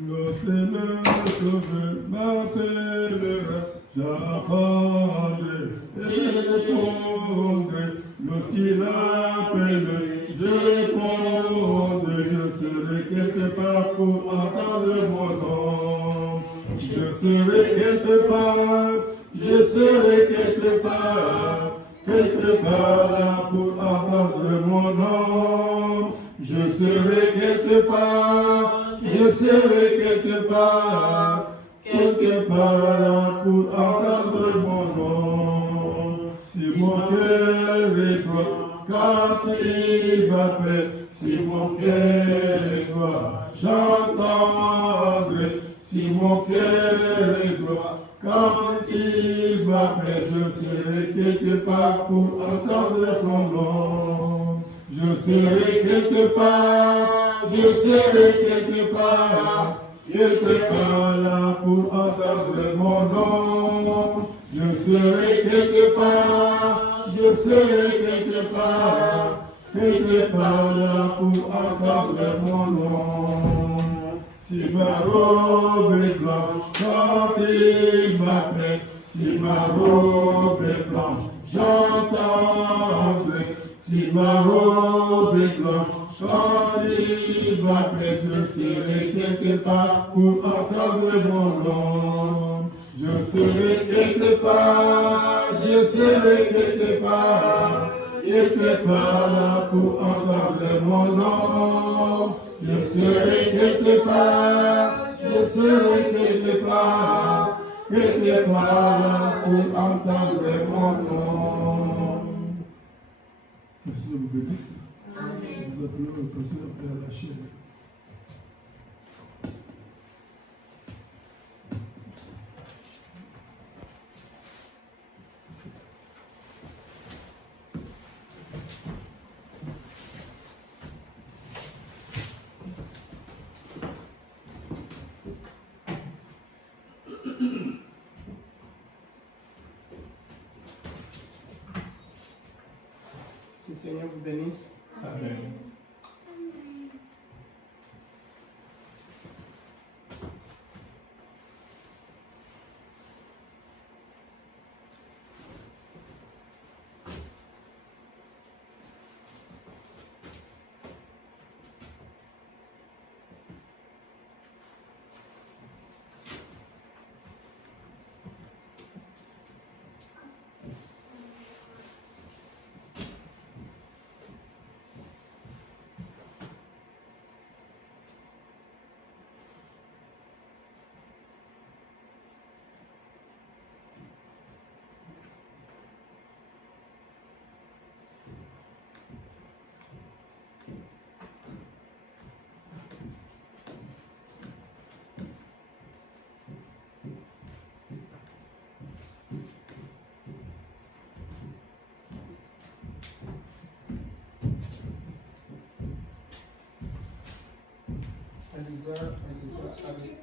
Lorsque le Sauveur m'appellera, j'attendrai et répondrai. Lorsqu'il appelle, je répondrai. Je serai quelque part pour entendre mon nom. Je serai quelque part, je serai quelque part là pour entendre mon nom. Je serai quelque part, je serai quelque part là pour entendre mon nom. Si mon cœur est droit, quand il m'appelle, si mon cœur est droit, j'entendrai. Si mon cœur est droit, quand il m'appelle, je serai quelque part pour entendre son nom. Je serai quelque part, je serai quelque part là pour entendre mon nom. Je serai quelque part, je serai quelque part là pour entendre mon nom. Si ma robe est blanche, quand il m'appelle, si ma robe est blanche, j'entendrai. Si ma robe est blanche, quand il m'appelle, je serai quelque part pour entendre mon nom. Je serai quelque part, je serai quelque part là pour entendre mon nom. Je serai quelque part, je serai quelque part là pour entendre mon nom. Que Dieu vous bénisse. Amen. Nous appelons le pasteur Frère Lachelle. Que le Seigneur vous bénisse. Amen. Alisa, allez.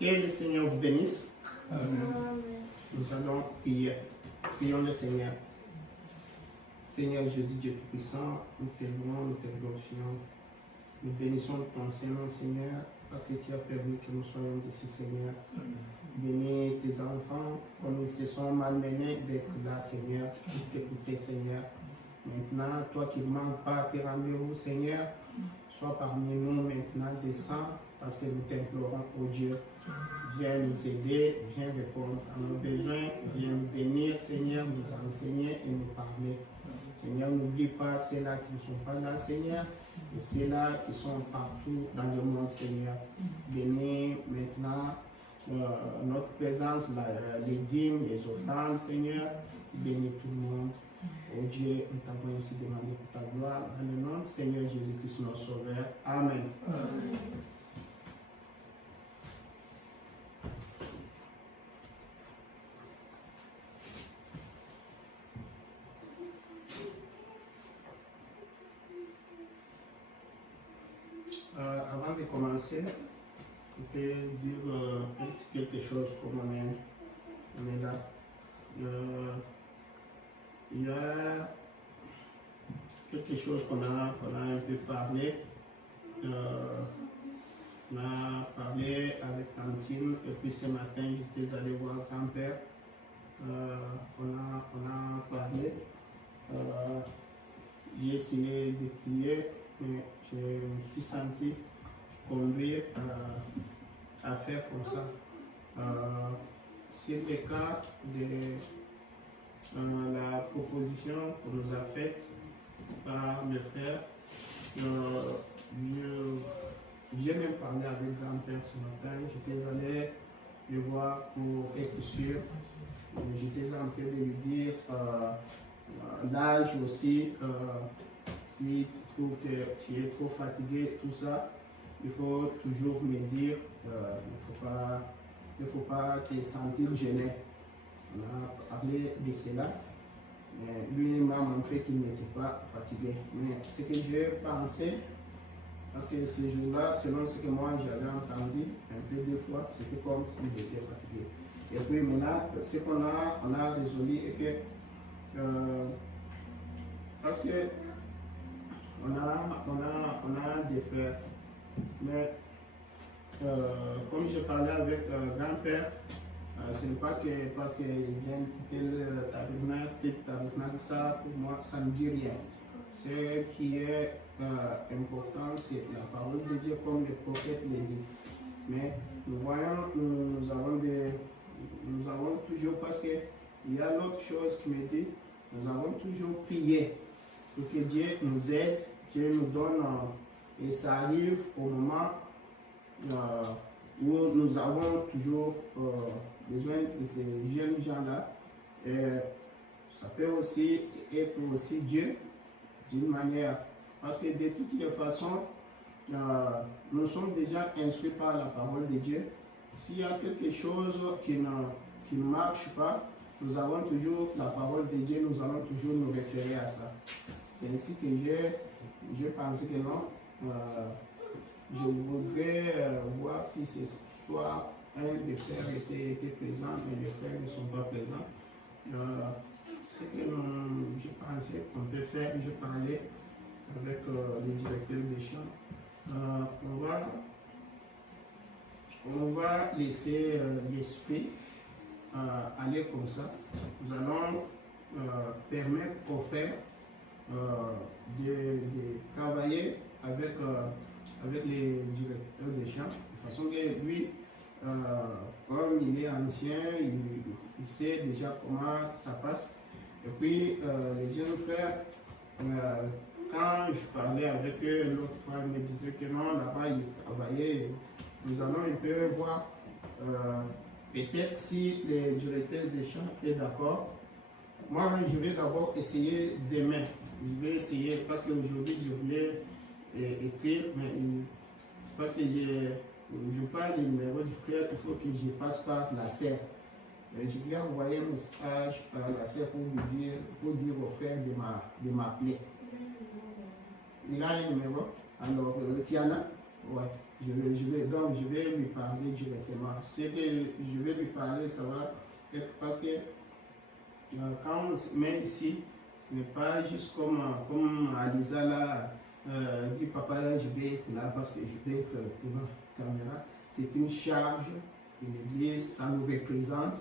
Que le Seigneur vous bénisse. Amen. Nous allons prier. Prions le Seigneur. Seigneur Jésus, Dieu Tout-Puissant, nous te louons, nous te glorifions. Nous bénissons ton Seigneur, Seigneur, parce que tu as permis que nous soyons ici, Seigneur. Bénis tes enfants, comme ils se sont malmenés d'être là, Seigneur, pour t'écouter, Seigneur. Maintenant, toi qui ne manques pas à tes rendez-vous, Seigneur, sois parmi nous maintenant, descends, parce que nous t'implorons, ô Dieu. Viens nous aider, viens répondre à nos besoins, viens nous bénir, Seigneur, nous enseigner et nous parler. Seigneur, n'oublie pas ceux-là qui ne sont pas là, Seigneur, et ceux-là qui sont partout dans le monde, Seigneur. Bénis maintenant notre présence, les dîmes, les offrandes, Seigneur. Bénis tout le monde. Oh Dieu, nous t'avons ainsi demandé pour ta gloire. Dans le nom du Seigneur Jésus-Christ, notre Sauveur. Amen. Amen. Avant de commencer, je peux dire quelque chose comme on est là. Il y a quelque chose qu'on a un peu parlé. On a parlé avec Tantine et puis ce matin j'étais allé voir grand-père. On a parlé. J'ai essayé de prier, mais je me suis senti conduire à faire comme ça. C'est le cas de la proposition qu'on nous a faite par mes frères. J'ai même parlé avec grand-père ce matin. J'étais allé le voir pour être sûr. J'étais en train de lui dire l'âge aussi. Si tu trouves que tu es trop fatigué, tout ça, il faut toujours me dire, il ne faut pas te sentir gêné. On a parlé de cela. Mais lui m'a montré qu'il n'était pas fatigué. Mais ce que j'ai pensé, parce que ce jour-là, selon ce que moi j'avais entendu, un peu des fois, c'était comme s'il était fatigué. Et puis maintenant, ce qu'on a résolu est que, parce que on a des frères, mais comme je parlais avec grand-père, ce n'est pas que parce qu'il vient tel tabernacle, ça pour moi ça ne dit rien. Ce qui est important, c'est la parole de Dieu comme le prophète le dit. Mais nous voyons, nous avons toujours, parce qu'il y a l'autre chose qui me dit, nous avons toujours prié pour que Dieu nous aide, Dieu nous donne, et ça arrive au moment où nous avons toujours besoin de ces jeunes gens-là. Ça peut aussi être aussi Dieu, d'une manière, parce que de toutes les façons, nous sommes déjà instruits par la parole de Dieu. S'il y a quelque chose qui ne marche pas, nous avons toujours la parole de Dieu, nous allons toujours nous référer à ça. C'est ainsi que j'ai pensé que non, je voudrais voir si ce soir un des frères était présent, mais les frères ne sont pas présents. Ce que j'ai pensé qu'on peut faire, je parlais avec le directeur des champs, on va laisser l'esprit aller comme ça. Nous allons permettre aux frères de travailler avec les directeurs des champs, de façon que lui, comme il est ancien, il sait déjà comment ça passe. Et puis les jeunes frères, quand je parlais avec eux l'autre fois, ils me disaient que non, là-bas ils travaillaient. Nous allons un peu voir, peut-être si le directeur des champs est d'accord. Moi, je vais d'abord essayer demain. Je vais essayer, parce qu'aujourd'hui, je voulais écrire, mais c'est parce que je parle du numéro du frère, il faut que je passe par la serre. Je voulais envoyer un message par la serre pour dire au frère de m'appeler. Il a un numéro. Alors, Tiana, ouais, donc je vais lui parler directement. Ce que je vais lui parler, ça va être parce que quand on se met ici, ce n'est pas juste comme Alisa là, dit papa là, je vais être là parce que je vais être devant la caméra. C'est une charge de l'église, ça nous représente.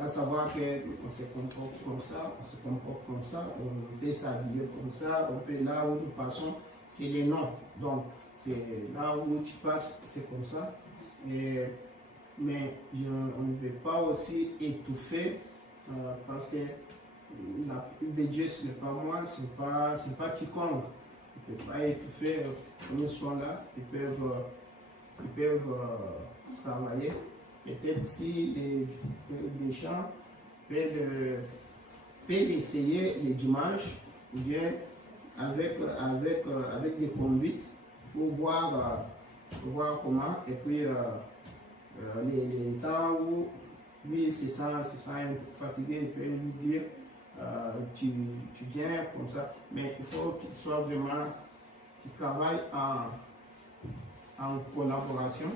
À savoir qu'on se comporte comme ça, on peut s'habiller comme ça, on peut là où nous passons, c'est les noms. Donc, c'est là où tu passes, c'est comme ça. Mais on ne veut pas aussi étouffer parce que la pluie de Dieu, ce n'est pas moi, ce n'est pas quiconque. Ils ne peuvent pas étouffer comme ils sont là. Ils peuvent travailler. Peut-être si les gens peuvent essayer les dimanches, ou bien avec des conduites pour voir comment. Et puis les temps où lui se sent fatigué, il peut lui dire tu viens comme ça. Mais il faut qu'il soit vraiment, qu'il travaille en collaboration,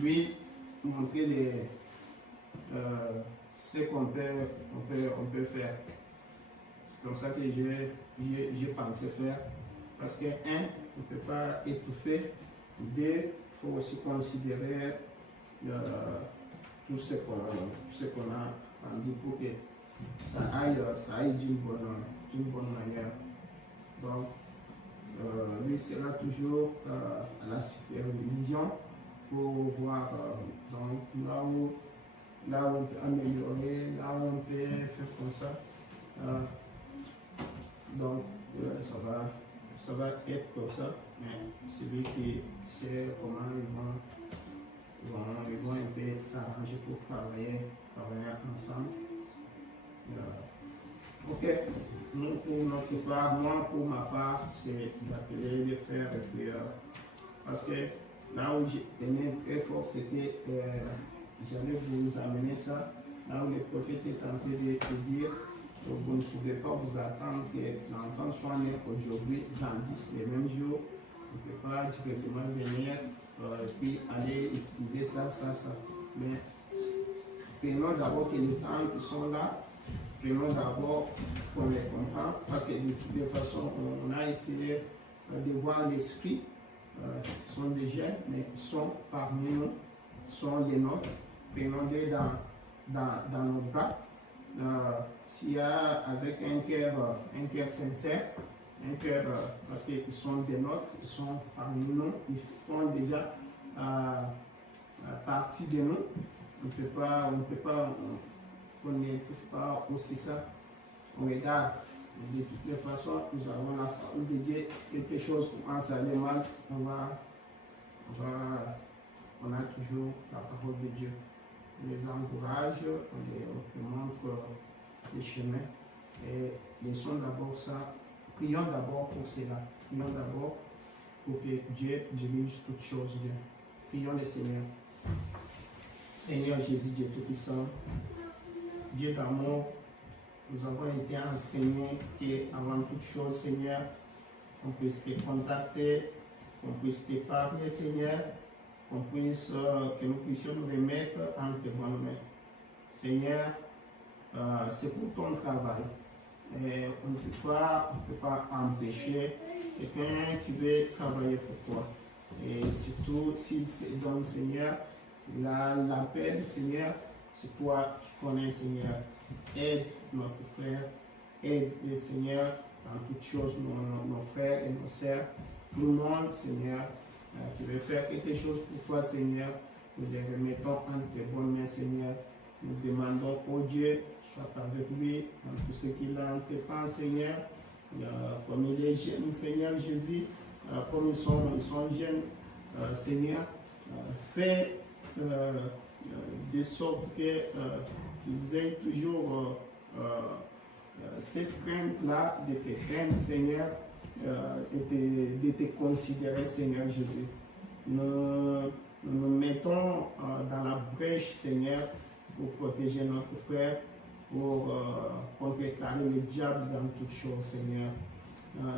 lui montrer ce qu'on peut faire. C'est comme ça que j'ai pensé faire. Parce que, un, on ne peut pas étouffer. Deux, il faut aussi considérer tout ce qu'on a dit pour que ça aille d'une bonne manière. Donc, lui sera toujours à la supervision pour voir donc, là où on peut améliorer, là où on peut faire comme ça. Donc, ça va être comme ça, mais celui qui sait comment ils vont un peu s'arranger pour travailler ensemble. Ok, nous pour notre part, moi pour ma part, c'est d'appeler les frères et puis parce que là où j'étais très fort, c'était j'allais vous amener ça, là où le prophète est en train de dire vous ne pouvez pas vous attendre que l'enfant soit né aujourd'hui, grandisse les mêmes jours. On ne peut pas directement venir et puis aller utiliser ça. Mais prenons d'abord que les temps qui sont là, prenons d'abord qu'on les comprend, parce que de toute façon, on a essayé de voir l'esprit. Ce sont des jeunes, mais ils sont parmi nous, ils sont les nôtres. Prenons-les dans nos bras. S'il y a avec un cœur sincère, un cœur parce qu'ils sont des nôtres, ils sont parmi nous, ils font déjà partie de nous. On n'étouffe pas aussi ça. On regarde. De toutes les façons, nous avons la parole de Dieu. Si quelque chose commence à aller mal, on a toujours la parole de Dieu. On les encourage, on les montre les chemins et laissons d'abord ça. Prions d'abord pour cela. Prions d'abord pour que Dieu dirige toutes choses bien. Prions le Seigneur. Seigneur Jésus, Dieu Tout-Puissant, Dieu d'amour, nous avons été enseignés qu'avant toute chose, Seigneur, on puisse te contacter, qu'on puisse te parler, Seigneur, que nous puissions nous remettre entre tes bonnes mains. Seigneur, c'est pour ton travail. Et on ne peut pas empêcher quelqu'un qui veut travailler pour toi. Et surtout, s'il se donne, Seigneur, l'appel, Seigneur, c'est toi qui connais, Seigneur. Aide notre frère, aide le Seigneur dans toutes choses, nos frères et nos sœurs. Tout le monde, Seigneur, qui veut faire quelque chose pour toi, Seigneur, nous les remettons entre tes bonnes mains, Seigneur. Nous demandons au Dieu, sois avec lui dans tout ce qu'il a entreprend, Seigneur. Comme il est jeune, Seigneur Jésus, comme ils sont jeunes, Seigneur, fais de sorte qu'ils aient toujours cette crainte-là de te craindre, Seigneur, et de te considérer, Seigneur Jésus. Nous nous mettons dans la brèche, Seigneur, pour protéger notre frère, pour contrecarrer le diable dans toutes choses, Seigneur.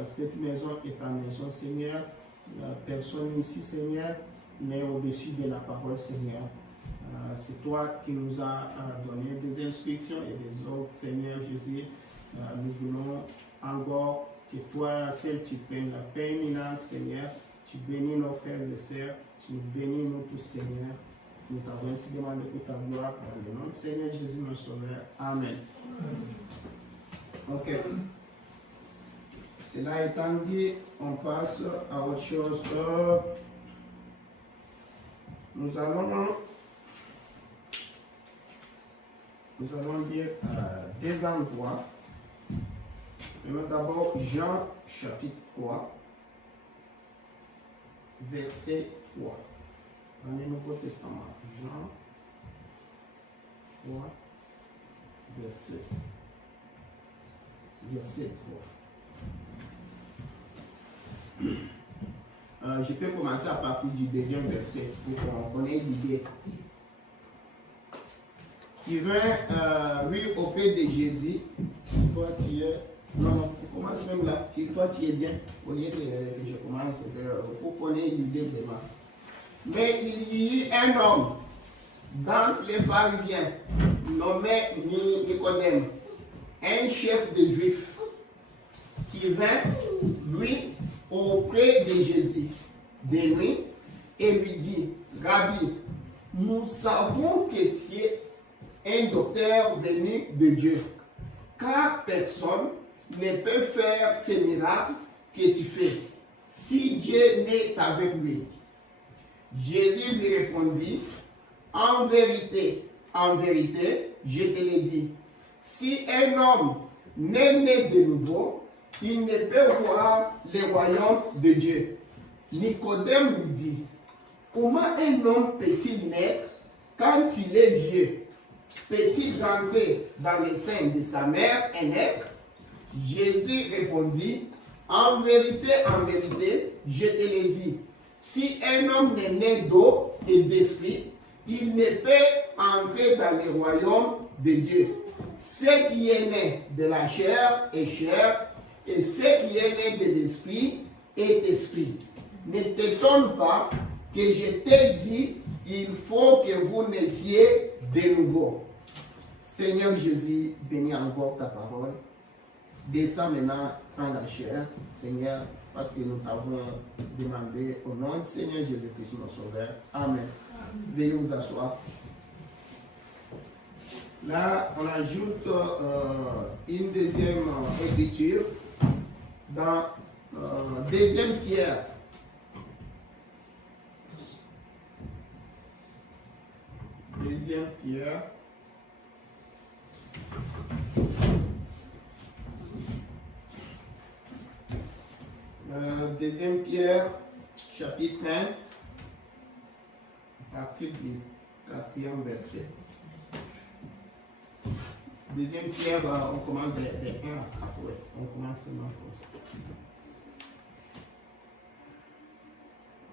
Cette maison est ta maison, Seigneur. Personne ici, Seigneur, n'est au-dessus de la parole, Seigneur. C'est toi qui nous as donné des instructions et des ordres, Seigneur Jésus. Nous voulons encore que toi, seul, tu prennes la prééminence, Seigneur. Tu bénis nos frères et sœurs. Tu nous bénis, nous tous, Seigneur. Nous t'avons ainsi demandé pour ta gloire, dans le nom de Seigneur Jésus, notre Sauveur. Amen. Ok. Cela étant dit, on passe à autre chose. Nous allons dire des endroits Prenons d'abord Jean chapitre 3, verset 3. Dans le Nouveau Testament. Jean 3, verset 3. Je peux commencer à partir du deuxième verset pour qu'on connaisse l'idée. Qui vint, lui, auprès de Jésus. Toi, tu es. Non, on commence même là. Toi, tu es bien. Au lieu que je commence, pour connaître l'idée vraiment. Mais il y eut un homme dans les pharisiens, nommé Nicodème, un chef des Juifs, qui vint, lui, auprès de Jésus, de nuit, et lui dit, Rabbi, nous savons que tu es un docteur venu de Dieu, car personne ne peut faire ces miracles que tu fais, si Dieu n'est avec lui. Jésus lui répondit, en vérité, je te l'ai dit, si un homme n'est né de nouveau, il ne peut voir le royaume de Dieu. Nicodème lui dit, comment un homme peut-il naître quand il est vieux? Peut-il rentrer dans le sein de sa mère et naître? Jésus répondit, en vérité, je te l'ai dit, si un homme n'est né d'eau et d'esprit, il ne peut entrer dans le royaume de Dieu. Ce qui est né de la chair est chair, et ce qui est né de l'esprit est esprit. Ne t'étonne pas que je t'ai dit, il faut que vous naissiez de nouveau. Seigneur Jésus, bénis encore ta parole. Descends maintenant dans la chair, Seigneur, parce que nous t'avons demandé au nom du Seigneur Jésus-Christ, notre Sauveur. Amen. Veuillez vous asseoir. Là, on ajoute une deuxième écriture dans deuxième Pierre. Deuxième Pierre. Deuxième Pierre, chapitre 1, à partir du 4e verset. Deuxième Pierre, on commence de 1 après. On commence seulement comme ça.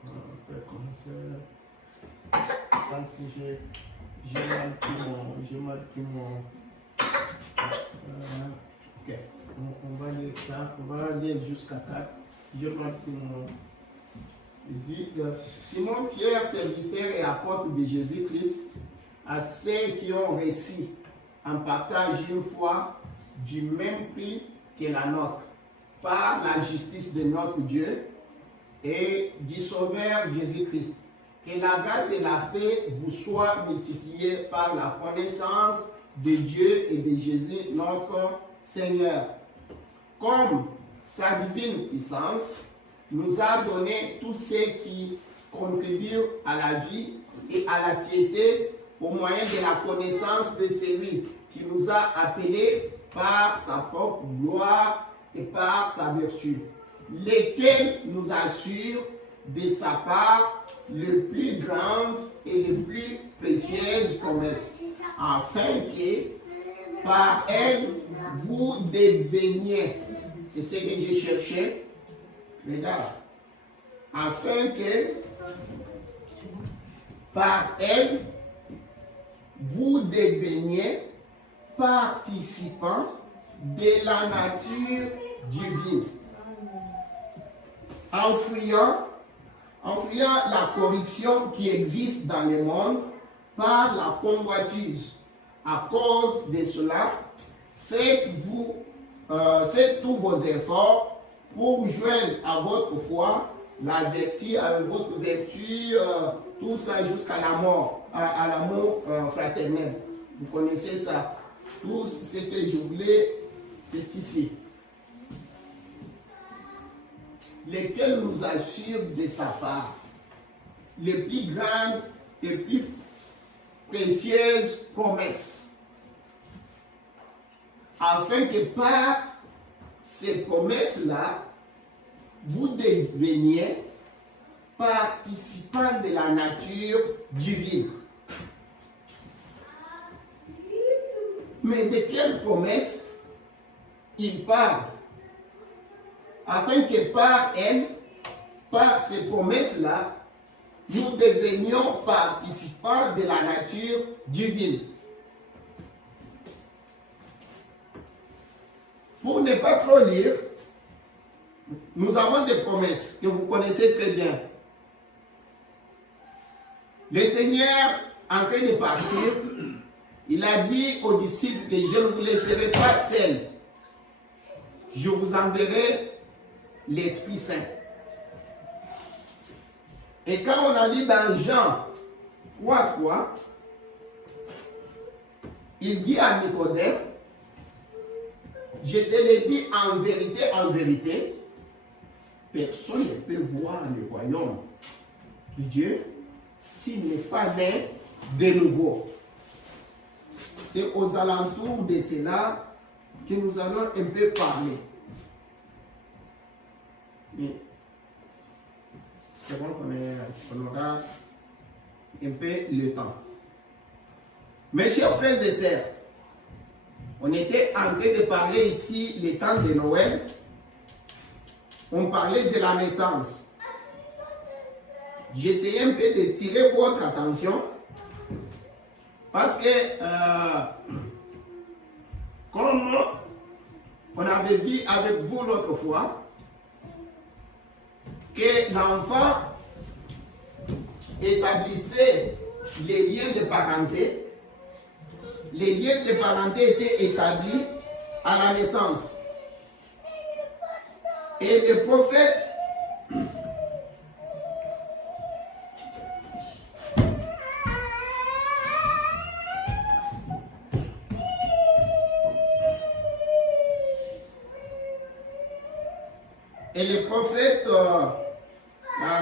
On peut commencer. Je pense que j'ai mal pris mon. Ok. On va lire ça. On va lire jusqu'à 4. Je mal pris mon. Il dit Simon Pierre, serviteur et apôtre de Jésus-Christ, à ceux qui ont reçu en partage une foi du même prix que la nôtre, par la justice de notre Dieu et du Sauveur Jésus-Christ. Que la grâce et la paix vous soient multipliées par la connaissance de Dieu et de Jésus notre Seigneur. Comme sa divine puissance nous a donné tous ceux qui contribuent à la vie et à la piété au moyen de la connaissance de celui qui nous a appelés par sa propre gloire et par sa vertu, lesquels nous assurent de sa part les plus grandes et les plus précieuses promesses, afin que par elles vous deveniez, c'est ce que j'ai cherché, regarde, afin que par elles vous deveniez participants de la nature divine, en fuyant la corruption qui existe dans le monde par la convoitise. À cause de cela, faites tous vos efforts pour joindre à votre foi la vertu, avec votre vertu, tout ça jusqu'à la mort, à l'amour fraternel. Vous connaissez ça. Tout ce que je voulais, c'est ici. Lesquels nous assurent de sa part les plus grandes et les plus précieuses promesses, afin que par ces promesses-là, vous deveniez participants de la nature divine. Mais de quelle promesse il parle? Afin que par elle, par ces promesses-là, nous devenions participants de la nature divine. Pour ne pas trop lire, nous avons des promesses que vous connaissez très bien. Le Seigneur, en train de partir, il a dit aux disciples que je ne vous laisserai pas seuls. Je vous enverrai l'Esprit Saint. Et quand on a lu dans Jean 3:3, il dit à Nicodème, je te l'ai dit en vérité, personne ne peut voir le royaume de Dieu s'il n'est pas né de nouveau. C'est aux alentours de cela que nous allons un peu parler. Espérons qu'on aura un peu le temps. Mes chers frères et sœurs, on était en train de parler ici le temps de Noël. On parlait de la naissance. J'essayais un peu de tirer votre attention parce que comme on avait vu avec vous l'autre fois, que l'enfant établissait les liens de parenté. Les liens de parenté étaient établis à la naissance. Et le prophète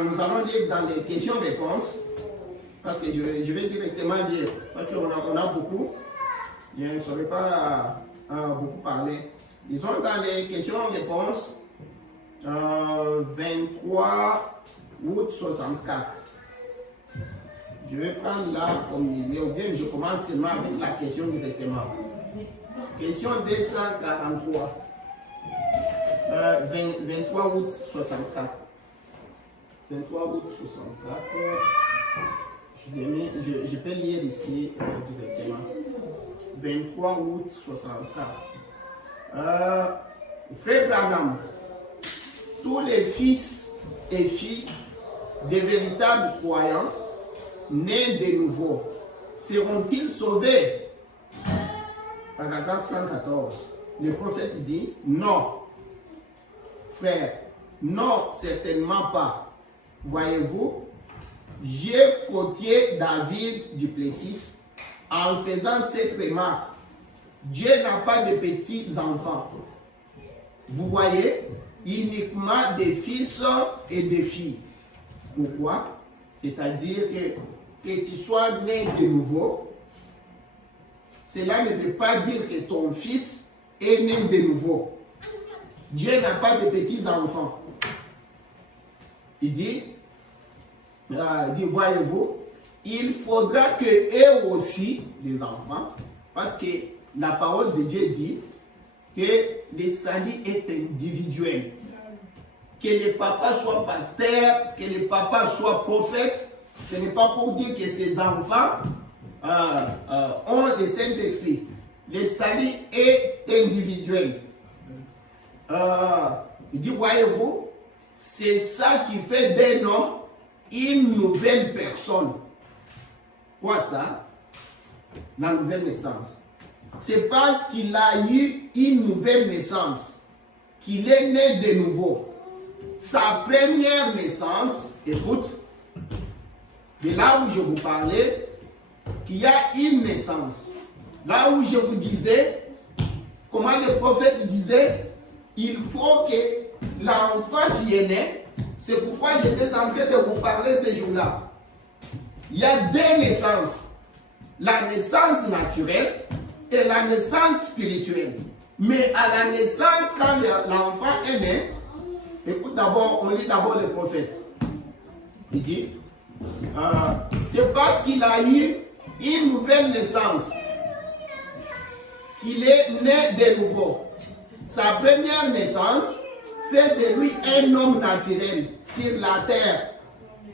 nous allons lire dans les questions-réponses, parce que je vais directement lire, parce qu'on a beaucoup, je ne saurais pas beaucoup parler. Disons dans les questions-réponses, 23 août 64. Je vais prendre là comme milieu, ou bien je commence seulement avec la question directement. Question 243. 23 août 64. 23 août 64. Je peux lire ici directement. 23 août 64. Frère Branham, tous les fils et filles des véritables croyants nés de nouveau seront-ils sauvés? Paragraphe 114. Le prophète dit non. Frère, non, certainement pas. Voyez-vous, j'ai copié David Duplessis en faisant cette remarque. Dieu n'a pas de petits enfants. Vous voyez, uniquement des fils et des filles. Pourquoi? C'est-à-dire que tu sois né de nouveau, cela ne veut pas dire que ton fils est né de nouveau. Dieu n'a pas de petits enfants. Il dit, voyez-vous, il faudra que eux aussi, les enfants, parce que la parole de Dieu dit que le salut est individuel. Que le papa soit pasteur, que le papa soit prophète, ce n'est pas pour dire que ces enfants ont le Saint-Esprit. Le salut est individuel. Il dit, voyez-vous, c'est ça qui fait d'un homme une nouvelle personne. Quoi ça? La nouvelle naissance. C'est parce qu'il a eu une nouvelle naissance qu'il est né de nouveau. Sa première naissance, écoute, de là où je vous parlais, qu'il y a une naissance. Là où je vous disais, comment le prophète disait, il faut que l'enfant qui est né, c'est pourquoi j'étais en train de vous parler ce jour-là. Il y a deux naissances. La naissance naturelle et la naissance spirituelle. Mais à la naissance, quand l'enfant est né, écoute d'abord, on lit d'abord le prophète. Il dit, c'est parce qu'il a eu une nouvelle naissance qu'il est né de nouveau. Sa première naissance fait de lui un homme naturel sur la terre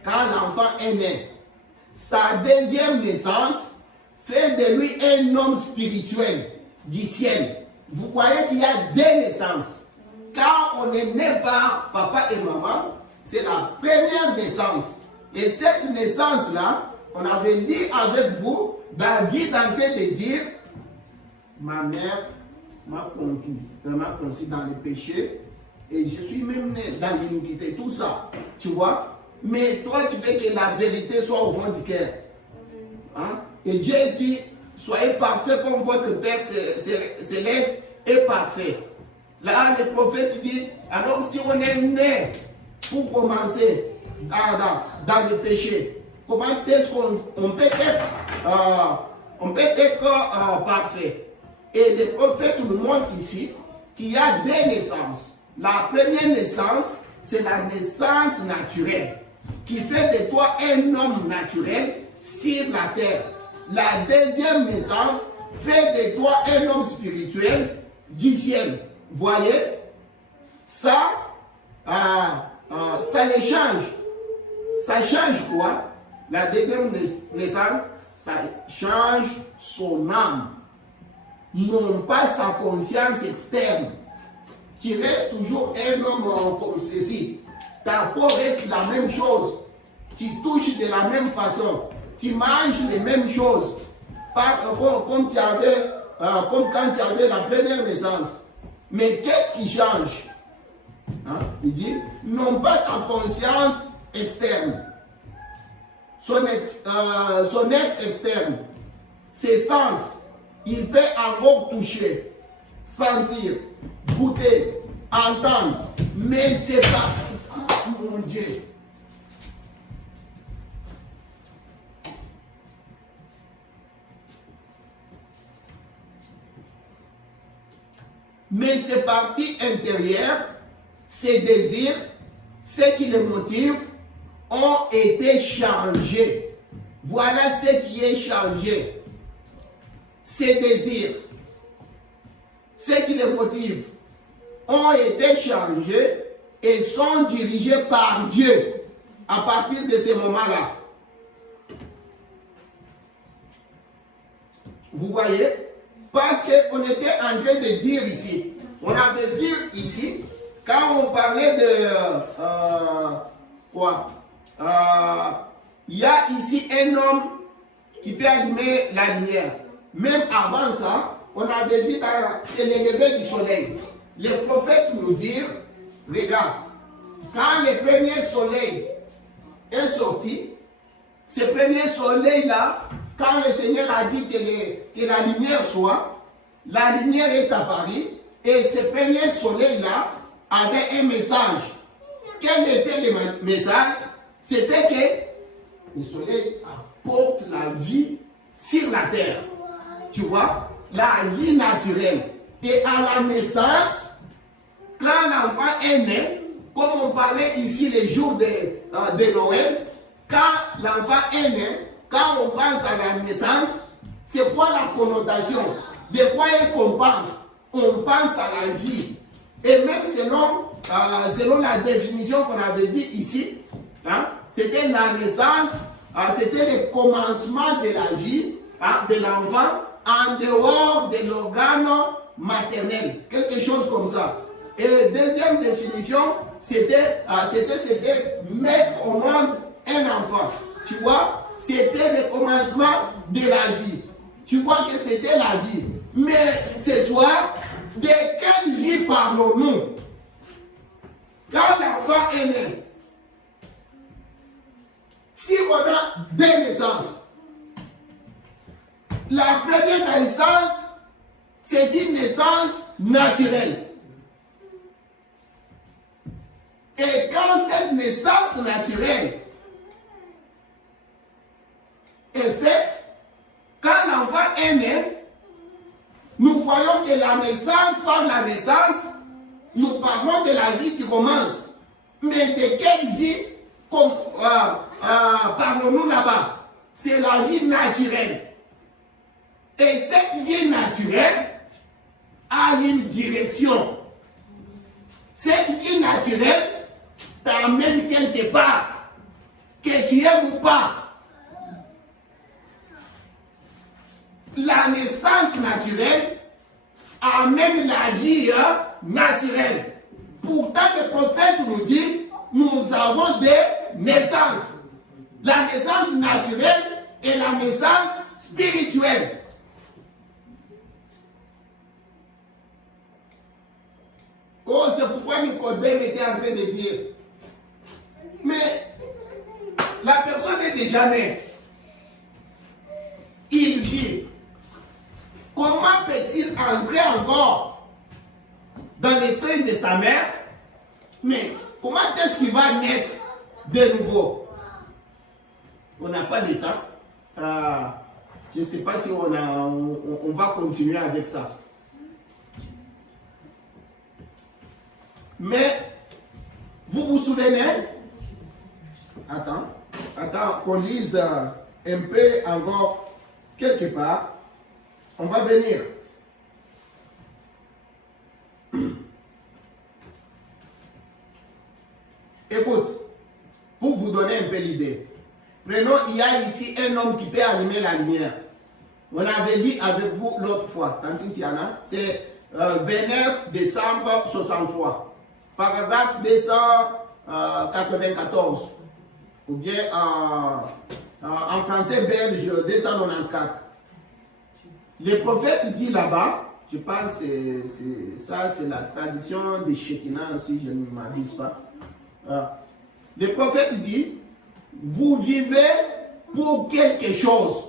quand l'enfant est né. Sa deuxième naissance fait de lui un homme spirituel du ciel. Vous voyez qu'il y a deux naissances. Quand on est né par papa et maman, c'est la première naissance. Et cette naissance-là, on avait dit avec vous, David en train de dire, ma mère m'a conçu dans le péché et je suis même né dans l'iniquité, tout ça, tu vois. Mais toi, tu veux que la vérité soit au fond du cœur. Hein? Et Dieu dit, soyez parfaits comme votre Père céleste est parfait. Là, le prophète dit, alors si on est né pour commencer dans le péché, comment est-ce qu'on peut être parfait? Et le prophète nous montre ici qu'il y a deux naissances. La première naissance, c'est la naissance naturelle, qui fait de toi un homme naturel sur la terre. La deuxième naissance fait de toi un homme spirituel du ciel. Voyez, ça les change. Ça change quoi? La deuxième naissance, ça change son âme. Non pas sa conscience externe. Tu restes toujours un homme comme ceci. Ta peau reste la même chose. Tu touches de la même façon. Tu manges les mêmes choses. Comme quand tu avais la première naissance. Mais qu'est-ce qui change? Hein? Il dit, non pas ta conscience externe. Son être externe. Ses sens. Il peut encore toucher, sentir, goûter, entendre. Mais c'est pas... Oh, mon Dieu. Mais ces parties intérieures, ces désirs, ce qui les motive, ont été changés. Voilà ce qui est changé. Ces désirs, ce qui les motive, ont été changés et sont dirigés par Dieu à partir de ce moment-là. Vous voyez? Parce qu'on était en train de dire ici, on avait vu ici, quand on parlait de il y a ici un homme qui peut allumer la lumière. Même avant ça, on avait dit c'est le lever du soleil. Les prophètes nous disent, regarde, quand le premier soleil est sorti, ce premier soleil-là, quand le Seigneur a dit que la lumière soit, la lumière est apparue et ce premier soleil-là avait un message. Quel était le message? C'était que le soleil apporte la vie sur la terre. Tu vois, la vie naturelle. Et à la naissance, quand l'enfant est né, comme on parlait ici les jours de Noël, quand l'enfant est né, quand on pense à la naissance, c'est quoi la connotation? De quoi est-ce qu'on pense? On pense à la vie. Et même selon la définition qu'on avait dit ici, hein, c'était la naissance, c'était le commencement de la vie de l'enfant en dehors de l'organe maternel, quelque chose comme ça. Et la deuxième définition, c'était mettre au monde un enfant. Tu vois, c'était le commencement de la vie. Tu vois que c'était la vie. Mais ce soir, de quelle vie parlons-nous? Quand l'enfant est né, si on a deux naissances, la première naissance, c'est une naissance naturelle. Et quand cette naissance naturelle est faite, quand l'enfant est né, nous voyons que la naissance, par la naissance, nous parlons de la vie qui commence. Mais de quelle vie parlons-nous là-bas? C'est la vie naturelle. Et cette vie naturelle a une direction. Cette vie naturelle t'amène quelque part, que tu aimes ou pas. La naissance naturelle amène la vie naturelle. Pourtant, le prophète nous dit, nous avons des naissances. La naissance naturelle et la naissance spirituelle. Oh, c'est pourquoi Nicodème était en train de dire, mais la personne est déjà née. Il vit. Comment peut-il entrer encore dans les seins de sa mère? Mais comment est-ce qu'il va naître de nouveau? On n'a pas de temps. Je ne sais pas si on va continuer avec ça. Mais, vous vous souvenez? Attends, qu'on lise un peu encore quelque part. On va venir. Écoute, pour vous donner un peu l'idée. Prenons, il y a ici un homme qui peut allumer la lumière. On avait lu avec vous l'autre fois, Tantine Tiana, c'est 29 décembre 63, paragraphe 294, ou bien en français belge 294. Le prophète dit là-bas, je pense que c'est la traduction de Shekinah, si je ne m'abuse pas. Le prophète dit, vous vivez pour quelque chose.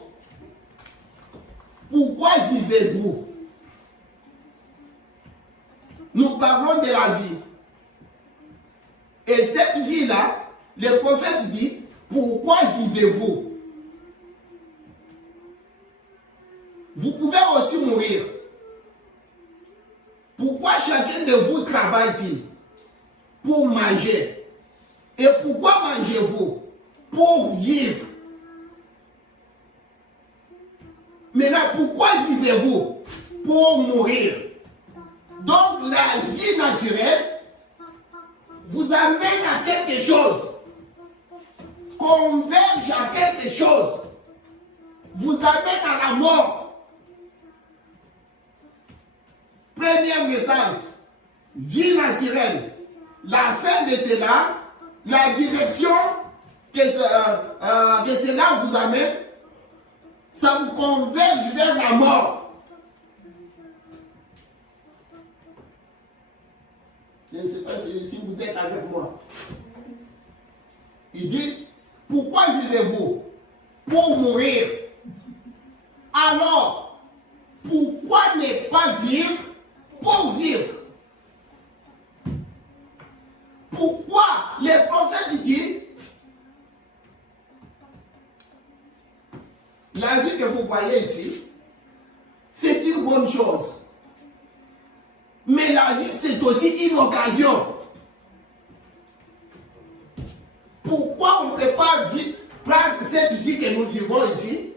Pourquoi vivez-vous? Nous parlons de la vie. Et cette vie-là, le prophète dit, pourquoi vivez-vous? Vous pouvez aussi mourir. Pourquoi chacun de vous travaille-t-il? Pour manger. Et pourquoi mangez-vous? Pour vivre. Maintenant, pourquoi vivez-vous? Pour mourir. Donc, la vie naturelle vous amène à quelque chose. Converge à quelque chose. Vous amène à la mort. Première naissance, vie naturelle. La fin de cela, la direction que cela vous amène, ça vous converge vers la mort. Je ne sais pas si vous êtes avec moi. Il dit, pourquoi vivez-vous? Pour mourir. Alors, pourquoi ne pas vivre pour vivre? Pourquoi les prophètes disent, la vie que vous voyez ici, c'est une bonne chose. Mais la vie, c'est aussi une occasion. Pourquoi on ne peut pas prendre cette vie que nous vivons ici,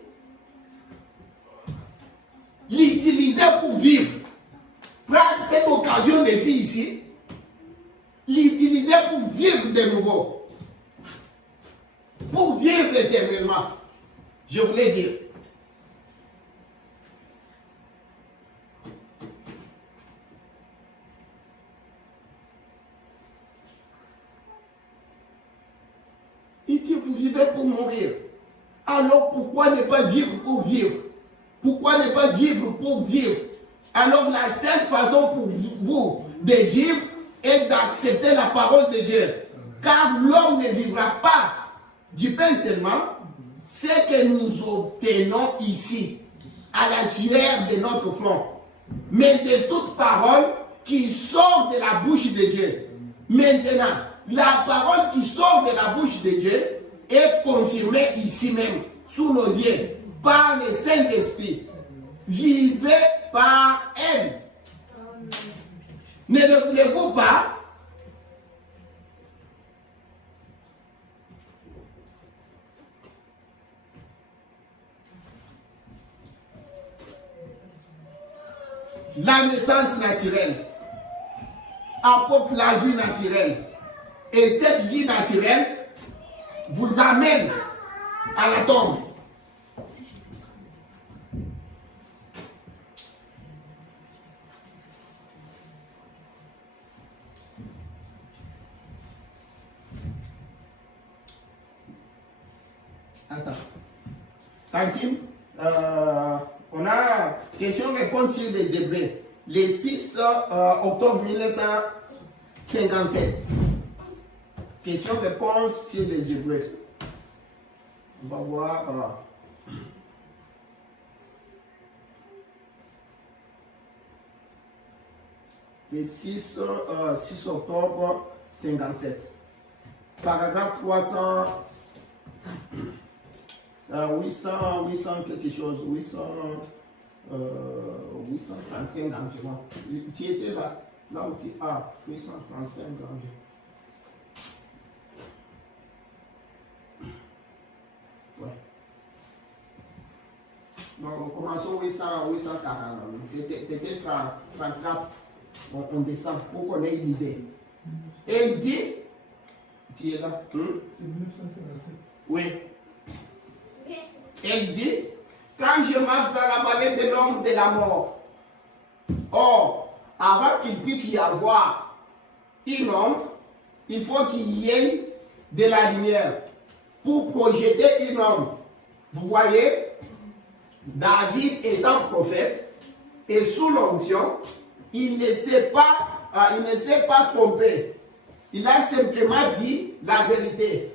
l'utiliser pour vivre? Prendre cette occasion de vie ici, l'utiliser pour vivre de nouveau. Pour vivre éternellement. Je voulais dire. Il dit, vous vivez pour mourir. Alors pourquoi ne pas vivre pour vivre? Pourquoi ne pas vivre pour vivre? Alors la seule façon pour vous de vivre est d'accepter la parole de Dieu. Car l'homme ne vivra pas du pain seulement, ce que nous obtenons ici, à la sueur de notre front, mais de toute parole qui sort de la bouche de Dieu. Maintenant, la parole qui sort de la bouche de Dieu est confirmée ici même, sous nos yeux, par le Saint-Esprit. Vivez par elle. Ne le voulez-vous pas? La naissance naturelle apporte la vie naturelle. Et cette vie naturelle vous amène à la tombe. Attends. Tantine, on a question-réponse sur les Hébreux. Le 6 octobre 1957. Question-réponse sur les Hébreux. On va voir. Le 6 octobre 57. Paragraphe 300. 800 quelque chose. 835 environ. Tu étais là où tu as 835 environ. Ouais. Donc, commençons 840. Peut-être 34, on descend pour qu'on ait l'idée. Et il dit, tu es là? C'est 1957. Oui. Et il dit, quand je marche dans la vallée de l'ombre de la mort, or, avant qu'il puisse y avoir une ombre, il faut qu'il y ait de la lumière pour projeter une ombre. Vous voyez, David étant prophète et sous l'onction, il ne s'est pas trompé. Il a simplement dit la vérité.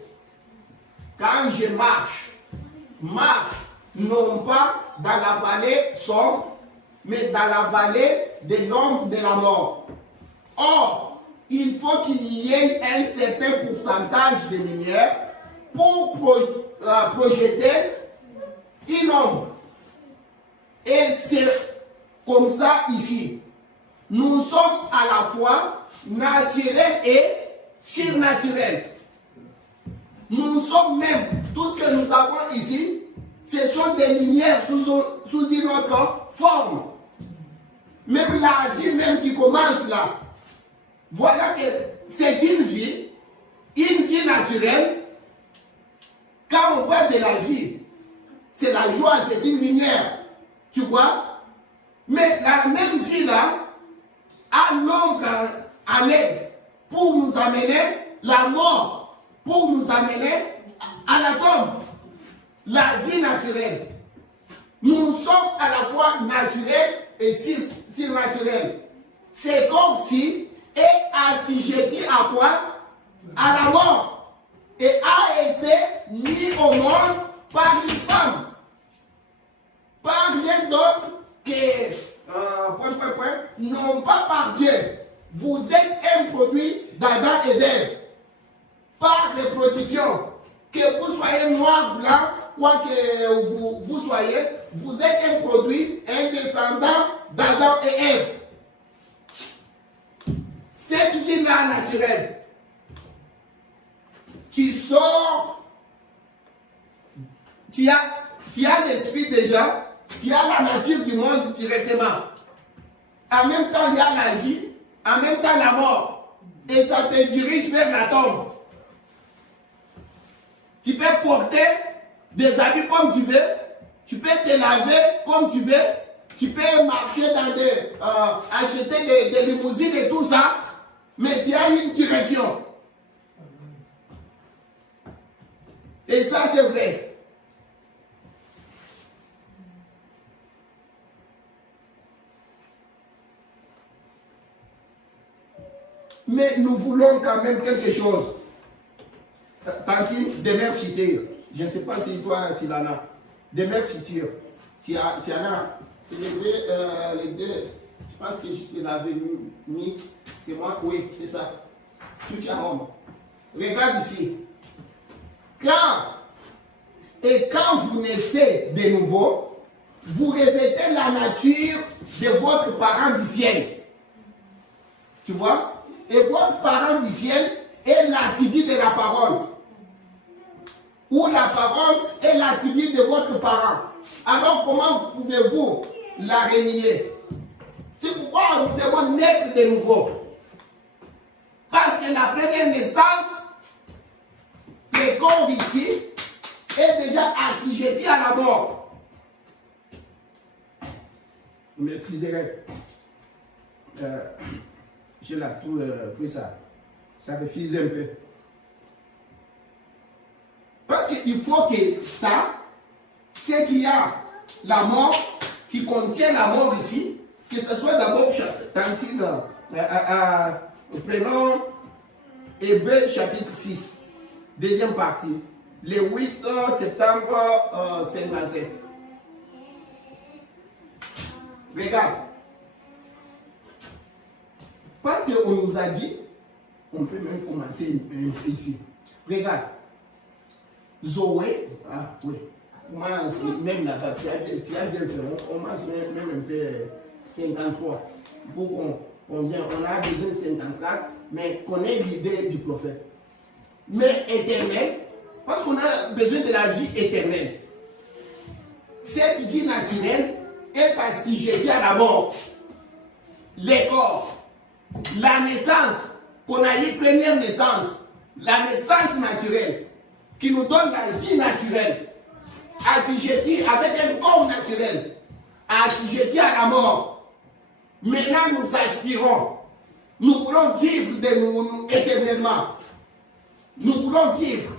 Quand je marche non pas dans la vallée sombre, mais dans la vallée de l'ombre de la mort. Or, il faut qu'il y ait un certain pourcentage de lumière pour projeter une ombre. Et c'est comme ça ici. Nous sommes à la fois naturels et surnaturels. Nous sommes même, tout ce que nous avons ici, ce sont des lumières sous une autre forme. Même la vie même qui commence là, voilà que c'est une vie naturelle. Quand on parle de la vie, c'est la joie, c'est une lumière, tu vois. Mais la même vie là a l'ombre en elle pour nous amener la mort, pour nous amener à la tombe. La vie naturelle. Nous sommes à la fois naturels et surnaturels. C'est comme si est assujetti à quoi? À la mort. Et a été mis au monde par une femme. Par rien d'autre que non pas par Dieu. Vous êtes un produit d'Adam et d'Ève. Par reproduction. Que vous soyez noir, blanc, quoi que vous soyez, vous êtes un produit, un descendant d'Adam et Ève. Cette vie-là naturelle, tu sors, tu as l'esprit déjà, tu as la nature du monde directement. En même temps, il y a la vie, en même temps la mort. Et ça te dirige vers la tombe. Tu peux porter des habits comme tu veux, tu peux te laver comme tu veux, tu peux marcher dans acheter des limousines et tout ça, mais tu as une direction. Et ça, c'est vrai. Mais nous voulons quand même quelque chose. Tantine, des mères futures. Je ne sais pas si toi, tu en as. Des mères futures. Tu en as. C'est les deux. Je pense que je te l'avais mis. C'est moi, oui, c'est ça. Future homme. Regarde ici. Quand vous naissez de nouveau, vous revêtez la nature de votre parent du ciel. Tu vois? Et votre parent du ciel est l'attribut de la parole. Ou la parole est l'attribut de votre parent. Alors comment pouvez-vous la renier? C'est pourquoi on nous demande naître de nouveau. Parce que la première naissance, le corps ici, est déjà assujetti à la mort. Vous m'excuserez. J'ai là tout pris ça. Ça refuse un peu. Parce qu'il faut que ça, c'est qu'il y a la mort, qui contient la mort ici, que ce soit d'abord, prenons Hébreux chapitre 6, deuxième partie, le 8 septembre 57. Regarde. Parce qu'on nous a dit, on peut même commencer ici. Regarde. Zoé, ah oui, moi, même là-bas, tu as bien fait, on commence même un peu 53. Pour on a besoin de 54, mais qu'on ait l'idée du prophète. Mais éternel, parce qu'on a besoin de la vie éternelle. Cette vie naturelle est assujettie à la mort. Les corps, la naissance, qu'on a eu première naissance, la naissance naturelle, qui nous donne la vie naturelle, assujettie avec un corps naturel, assujettie à la mort. Maintenant, nous aspirons. Nous voulons vivre de nous éternellement. Nous voulons vivre.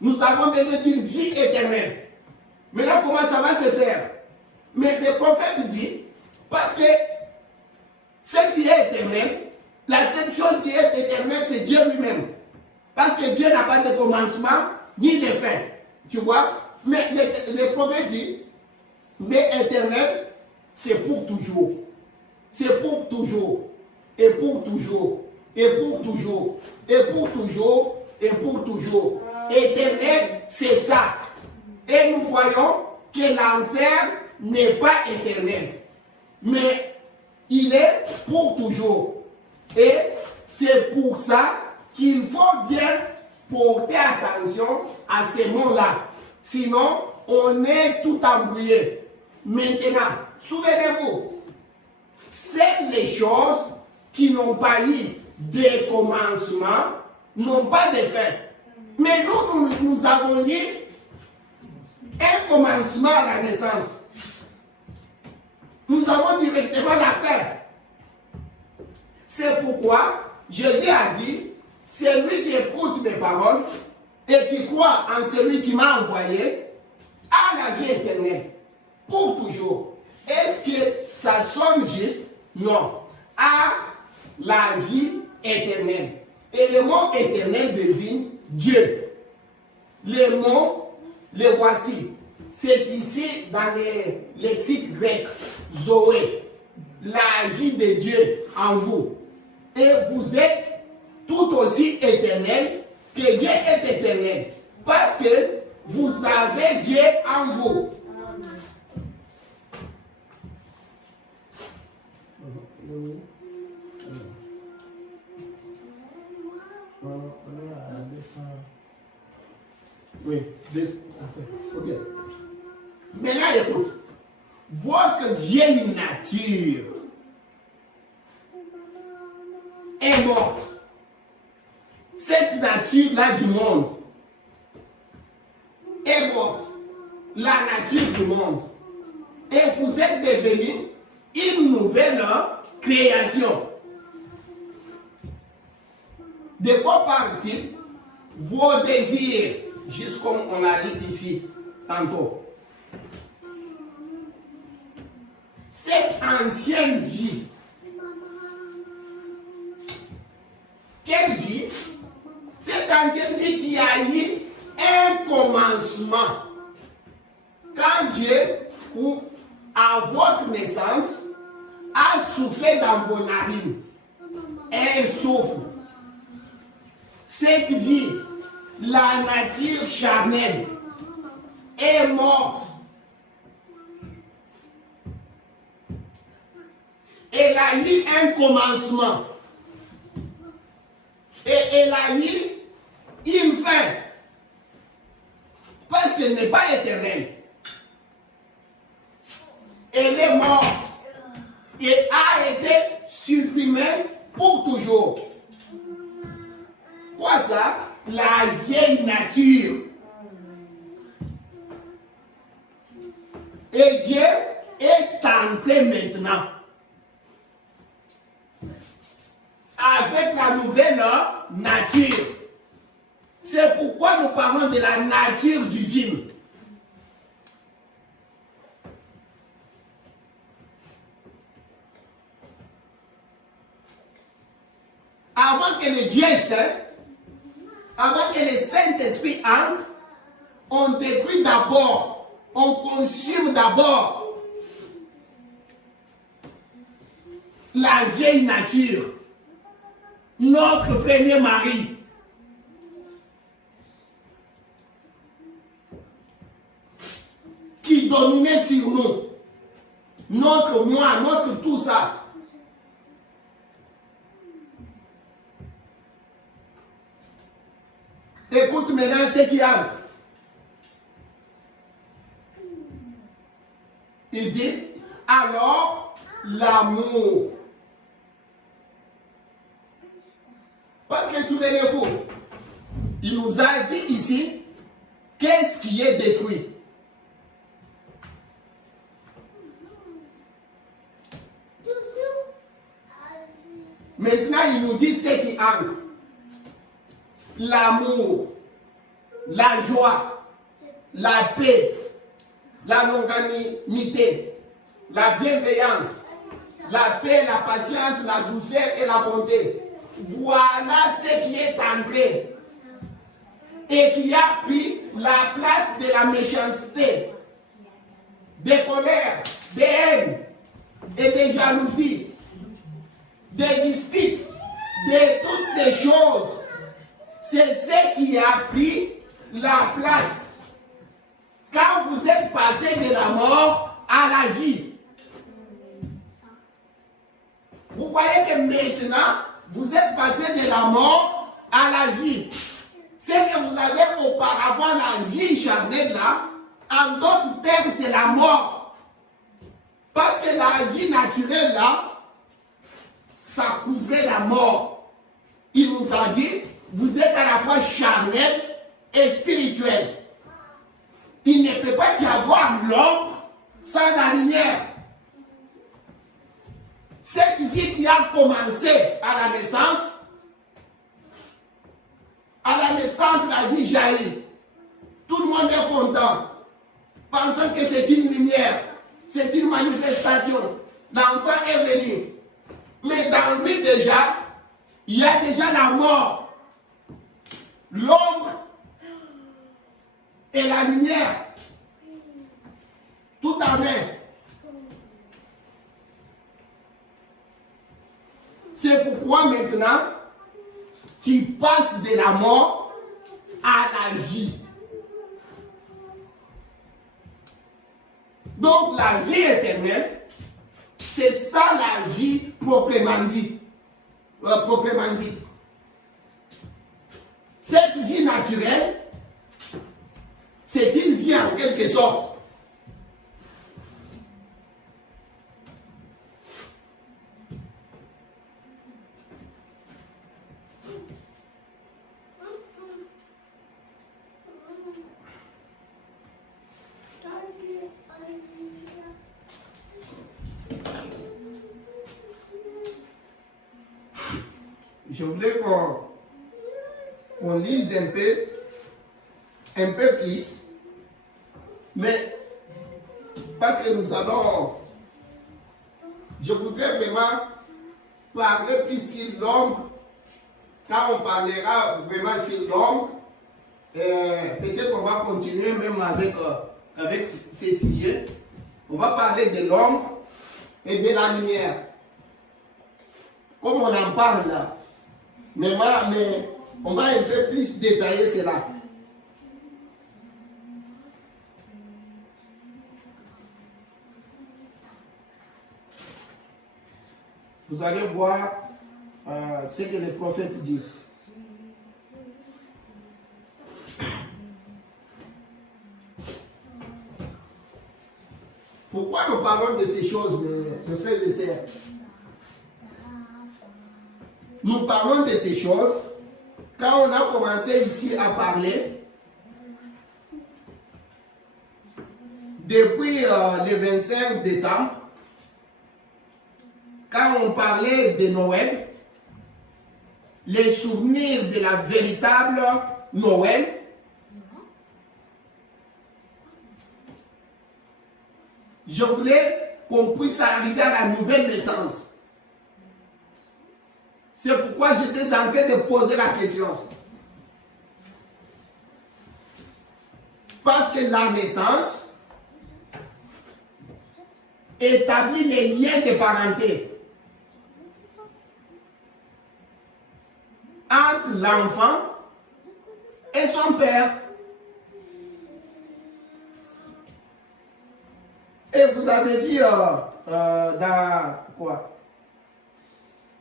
Nous avons besoin d'une vie éternelle. Maintenant, comment ça va se faire? Mais le prophète dit, parce que ce qui est éternel, la seule chose qui est éternelle, c'est Dieu lui-même. Parce que Dieu n'a pas de commencement ni de fin. Tu vois? Mais le prophète dit, mais éternel, c'est pour toujours. C'est pour toujours. Et pour toujours. Et pour toujours. Et pour toujours. Et pour toujours. Éternel, c'est ça. Et nous voyons que l'enfer n'est pas éternel. Mais il est pour toujours. Et c'est pour ça qu'il faut bien porter attention à ces mots-là. Sinon, on est tout embrouillé. Maintenant, souvenez-vous, c'est les choses qui n'ont pas eu de commencement, n'ont pas de fin. Mais nous avons eu un commencement à la naissance. Nous avons directement la fin. C'est pourquoi Jésus a dit, celui qui écoute mes paroles et qui croit en celui qui m'a envoyé a la vie éternelle pour toujours. Est-ce que ça sonne juste? Non. A la vie éternelle. Et le mot éternel désigne Dieu. Les mots, les voici. C'est ici dans les lexiques grecs. Zoé. La vie de Dieu en vous. Et vous êtes tout aussi éternel que Dieu est éternel. Parce que vous avez Dieu en vous. Oui, ok. Maintenant, écoute. Votre vieille nature est morte. Cette nature-là du monde est morte. La nature du monde. Et vous êtes devenu une nouvelle création. De quoi parle-t-il? Vos désirs, juste comme on a dit ici tantôt. Cette ancienne vie. Quelle vie? Cette ancienne vie qui a eu un commencement. Quand Dieu, ou à votre naissance, a soufflé dans vos narines un souffle. Cette vie, la nature charnelle, est morte. elle a eu un commencement. Et elle a eu une fin. Parce qu'elle n'est pas éternelle. Elle est morte. Et a été supprimée pour toujours. Quoi ça? La vieille nature. Et Dieu est entré maintenant avec la nouvelle nature. C'est pourquoi nous parlons de la nature divine. Avant que le Dieu saint, avant que le Saint-Esprit entre, on détruit d'abord, on consume d'abord la vieille nature, notre premier mari. Qui dominait sur nous, notre moi, notre tout ça. Écoute maintenant ce qu'il y a. Il dit, alors l'amour. Parce que souvenez-vous, il nous a dit ici, qu'est-ce qui est détruit? Maintenant, il nous dit ce qui entre. L'amour, la joie, la paix, la longanimité, la bienveillance, la paix, la patience, la douceur et la bonté. Voilà ce qui est entré et qui a pris la place de la méchanceté, des colères, des haines et des jalousies, des disputes, de toutes ces choses. C'est ce qui a pris la place. Quand vous êtes passé de la mort à la vie. Vous voyez que maintenant, vous êtes passé de la mort à la vie. Ce que vous avez auparavant, la vie charnelle là, en d'autres termes, c'est la mort. Parce que la vie naturelle là, ça couvrait la mort. Il nous a dit, vous êtes à la fois charnel et spirituel. Il ne peut pas y avoir l'homme sans la lumière. Cette vie qui a commencé à la naissance, la vie jaillit. Tout le monde est content, pensant que c'est une lumière, c'est une manifestation. L'enfant est venu. Mais dans lui déjà, il y a déjà la mort. L'ombre et la lumière, tout en un. C'est pourquoi maintenant, tu passes de la mort à la vie. Donc la vie éternelle, c'est ça la vie proprement dite. Cette vie naturelle, c'est une vie en quelque sorte. Je voulais qu'on lise un peu plus, mais parce que je voudrais vraiment parler plus sur l'ombre. Quand on parlera vraiment sur l'ombre, peut-être qu'on va continuer même avec ces sujets. On va parler de l'ombre et de la lumière. Comme on en parle là. Mais on va un peu plus détailler cela. vous allez voir ce que le prophète dit. Pourquoi nous parlons de ces choses, mes frères et sœurs? Nous parlons de ces choses quand on a commencé ici à parler depuis le 25 décembre, quand on parlait de Noël, les souvenirs de la véritable Noël. Je voulais qu'on puisse arriver à la nouvelle naissance. C'est pourquoi j'étais en train de poser la question. Parce que la naissance établit les liens de parenté entre l'enfant et son père. Et vous avez dit dans quoi?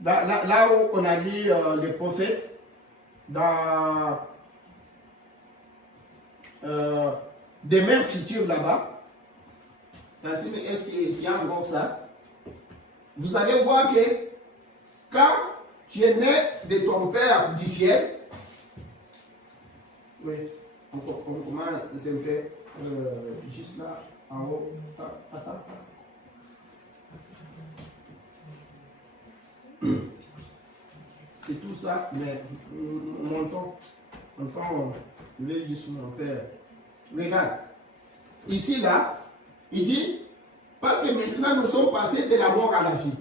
Là où on a lu les prophètes, dans des mères futures là-bas, il y a encore ça. Vous allez voir que quand tu es né de ton Père du ciel, oui, on commence un peu juste là. En haut, attends. C'est tout ça, mais montons, je vais juste mon père. Regarde, ici là, il dit, parce que maintenant nous sommes passés de la mort à la vie.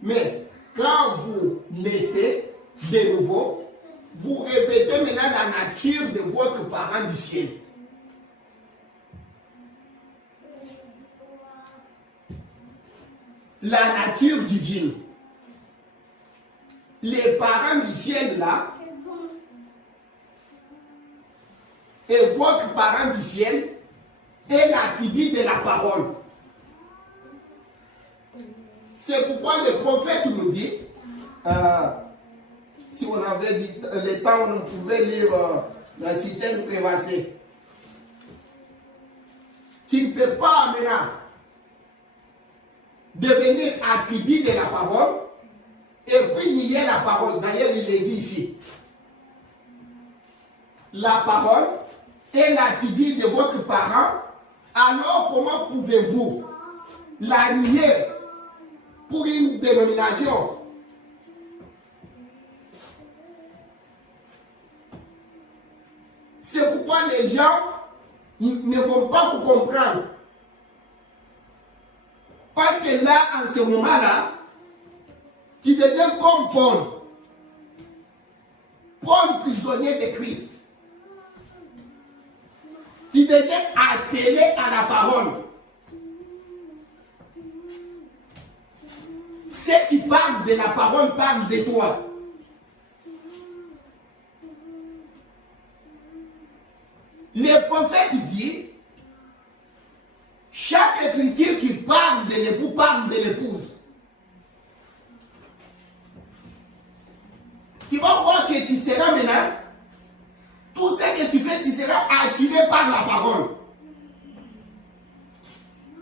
Mais quand vous naissez de nouveau, vous revêtez maintenant la nature de votre parent du ciel. La nature divine. Les parents du ciel là, et votre parent du ciel est l'attribut de la parole. C'est pourquoi le prophète nous dit, si on avait dit le temps où on pouvait lire la citerne prévassée, tu ne peux pas maintenant devenir attribut de la parole et puis nier la parole. D'ailleurs, il est dit ici. La parole est l'attribut de votre parent. Alors, comment pouvez-vous la nier pour une dénomination? C'est pourquoi les gens ne vont pas vous comprendre. Parce que là, en ce moment-là, tu deviens comme Paul. Paul, prisonnier de Christ. Tu deviens attelé à la parole. Ceux qui parlent de la parole parlent de toi. Le prophète dit, chaque écriture qui parle de l'époux parle de l'épouse. Tu vas voir que tu seras maintenant, tout ce que tu fais, tu seras attiré par la parole.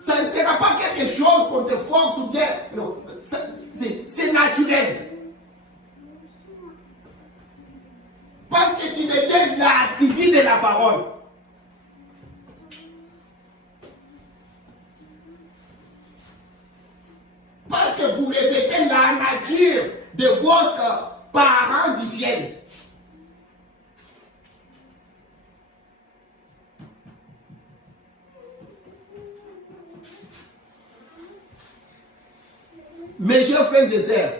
Ça ne sera pas quelque chose qu'on te force ou bien, non, c'est naturel. Parce que tu deviens l'attribut de la parole. Parce que vous répétez la nature de votre parent du ciel. Mes chers frères et sœurs,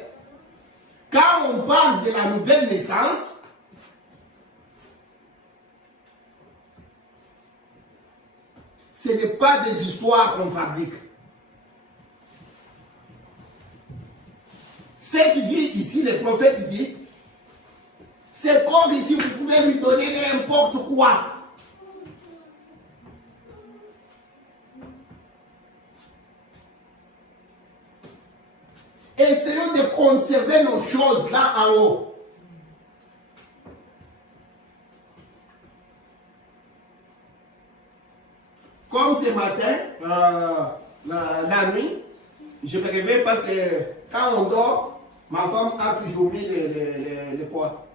quand on parle de la nouvelle naissance, ce n'est pas des histoires qu'on fabrique. Ce qui vit ici, le prophète dit, c'est comme ici, vous pouvez lui donner n'importe quoi. Essayons de conserver nos choses là en haut. Comme ce matin, la nuit, je me réveille parce que quand on dort, ma femme a toujours mis les quoi?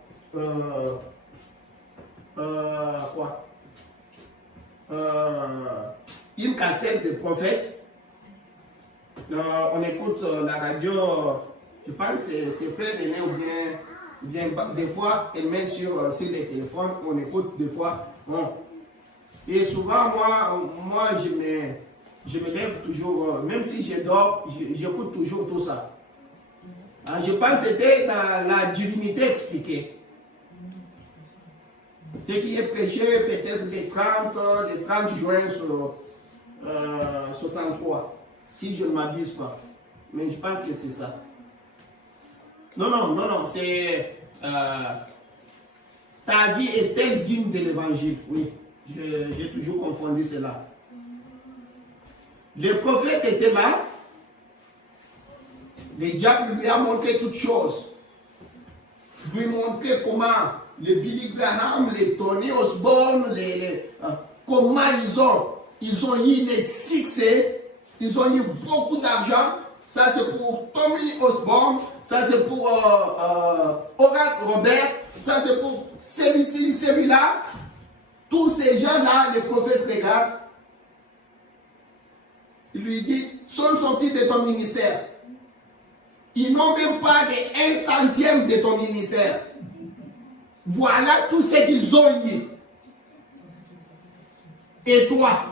Une cassette de prophète. On écoute la radio, je pense que c'est frère René ou bien des fois, elle met sur les téléphones, on écoute des fois. Bon. Et souvent, moi je me lève toujours, même si je dors, j'écoute toujours tout ça. Je pense que c'était dans la divinité expliquée. Ce qui est prêché, peut-être les 30 juin sur 63, si je ne m'abuse pas. Mais je pense que c'est ça. Non, c'est... ta vie est-elle digne de l'évangile? Oui, j'ai toujours confondu cela. Le prophète était là. Le diable lui a montré toutes choses. Lui montrer comment les Billy Graham, les Tony Osborne, comment ils ont eu les succès, ils ont eu beaucoup d'argent. Ça c'est pour Tommy Osborne, ça c'est pour Oral Robert, ça c'est pour celui-là. Tous ces gens-là, les prophètes regardent. Il lui dit, sont sortis de ton ministère. Ils n'ont même pas de 1/100 de ton ministère. Voilà tout ce qu'ils ont eu. Et toi?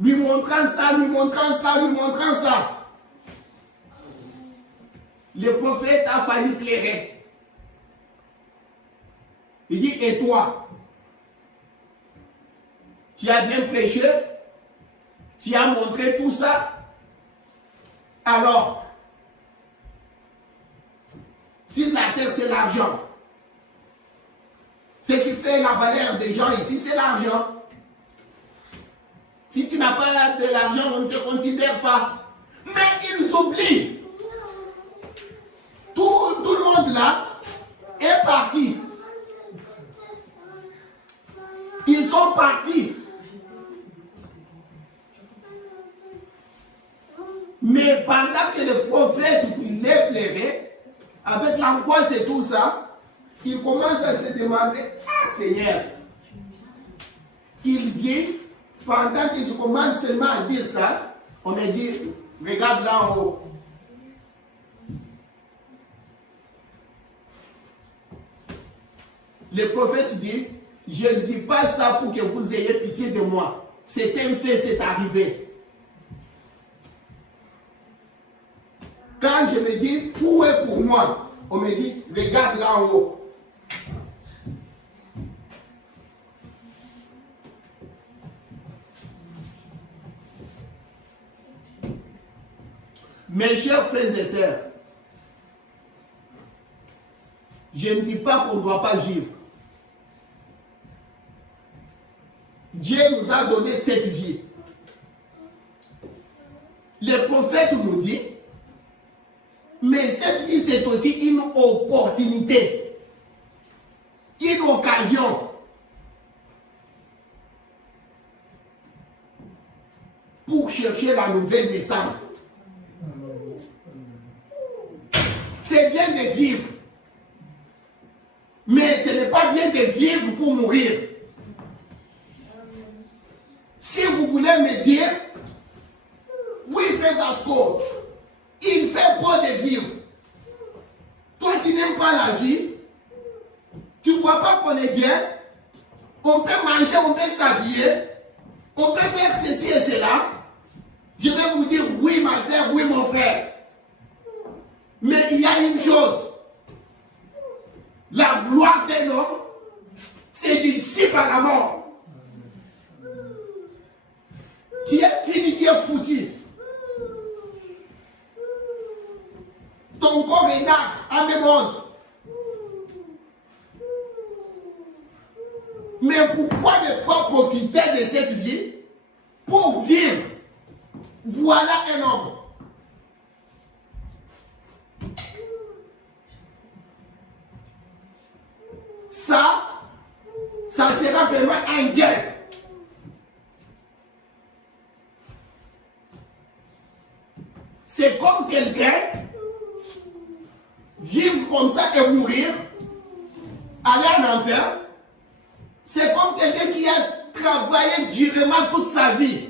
Lui montrant ça. Le prophète a failli pleurer. Il dit, et toi? Tu as bien prêché? Tu as montré tout ça? Alors, si la terre c'est l'argent, ce qui fait la valeur des gens ici, c'est l'argent. Si tu n'as pas de l'argent, on ne te considère pas. Mais ils oublient. Tout le monde là est parti. Ils sont partis. Mais pendant que le prophète les pleurait, avec l'angoisse et tout ça, il commence à se demander, ah Seigneur, il dit, pendant que je commence seulement à dire ça, on me dit, regarde là en haut. Le prophète dit, je ne dis pas ça pour que vous ayez pitié de moi. C'est un fait, c'est arrivé. Quand je me dis, où est pour moi? On me dit, regarde là en haut. Mes chers frères et sœurs, je ne dis pas qu'on ne doit pas vivre. Dieu nous a donné cette vie. Le prophète nous dit, mais cette vie c'est aussi une opportunité, une occasion pour chercher la nouvelle naissance. C'est bien de vivre, mais ce n'est pas bien de vivre pour mourir. Si vous voulez me dire, oui frère Gasco, il fait beau de vivre. Toi tu n'aimes pas la vie, tu ne crois pas qu'on est bien, on peut manger, on peut s'habiller, on peut faire ceci et cela. Je vais vous dire oui ma soeur, oui mon frère. Mais il y a une chose, la gloire d'un homme, c'est d'ici par la mort. Tu es fini, tu es foutu. Ton corps est là, à mes montres. Mais pourquoi ne pas profiter de cette vie pour vivre voilà un homme. Ça sera vraiment un gain. C'est comme quelqu'un vivre comme ça et mourir, aller en enfer. C'est comme quelqu'un qui a travaillé durement toute sa vie.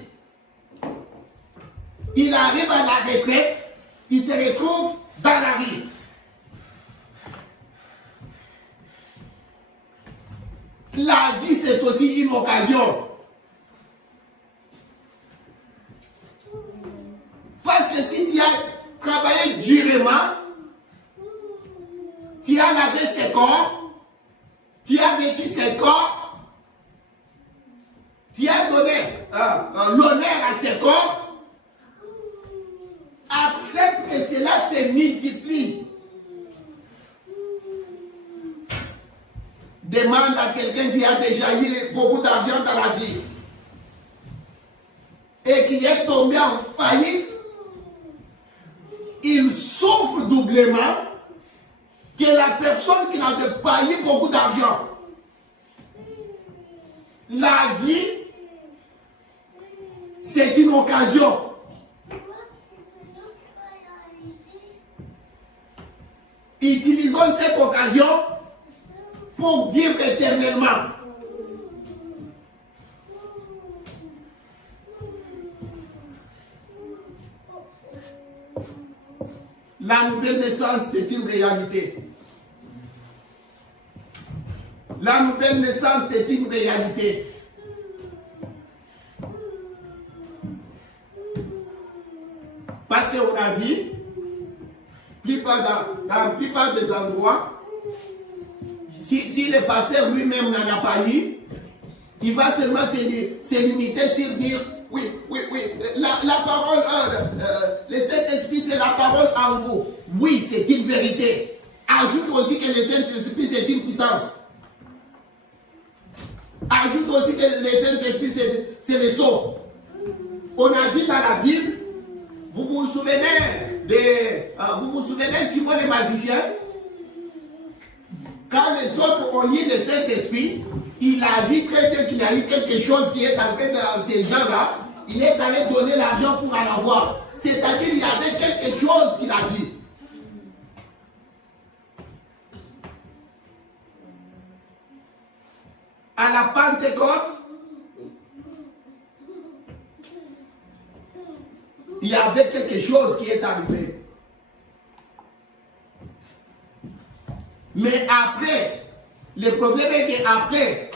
Il arrive à la retraite, il se retrouve dans la rue. La vie, c'est aussi une occasion. Parce que si tu as travaillé durement, tu as lavé ses corps, tu as vêtu ses corps, tu as donné l'honneur à ses corps, accepte que cela se multiplie. Demande à quelqu'un qui a déjà eu beaucoup d'argent dans la vie et qui est tombé en faillite, il souffre doublement que la personne qui n'avait pas eu beaucoup d'argent. La vie, c'est une occasion. Utilisons cette occasion pour vivre éternellement. La nouvelle naissance, c'est une réalité. La nouvelle naissance, c'est une réalité. Parce qu'on a vu, dans la plupart des endroits, si le pasteur lui-même n'en a pas eu, il va seulement se limiter sur dire, oui, la parole, le Saint-Esprit, c'est la parole en vous. Oui, c'est une vérité. Ajoute aussi que le Saint-Esprit, c'est une puissance. Ajoute aussi que le Saint-Esprit, c'est le sceau. On a dit dans la Bible, vous vous souvenez Simon le magicien? Quand les autres ont eu le Saint-Esprit, il a vu très bien qu'il y a eu quelque chose qui est entré dans ces gens-là. Il est allé donner l'argent pour en avoir. C'est-à-dire qu'il y avait quelque chose qu'il a dit. À la Pentecôte, il y avait quelque chose qui est arrivé. Mais après, le problème est qu'après,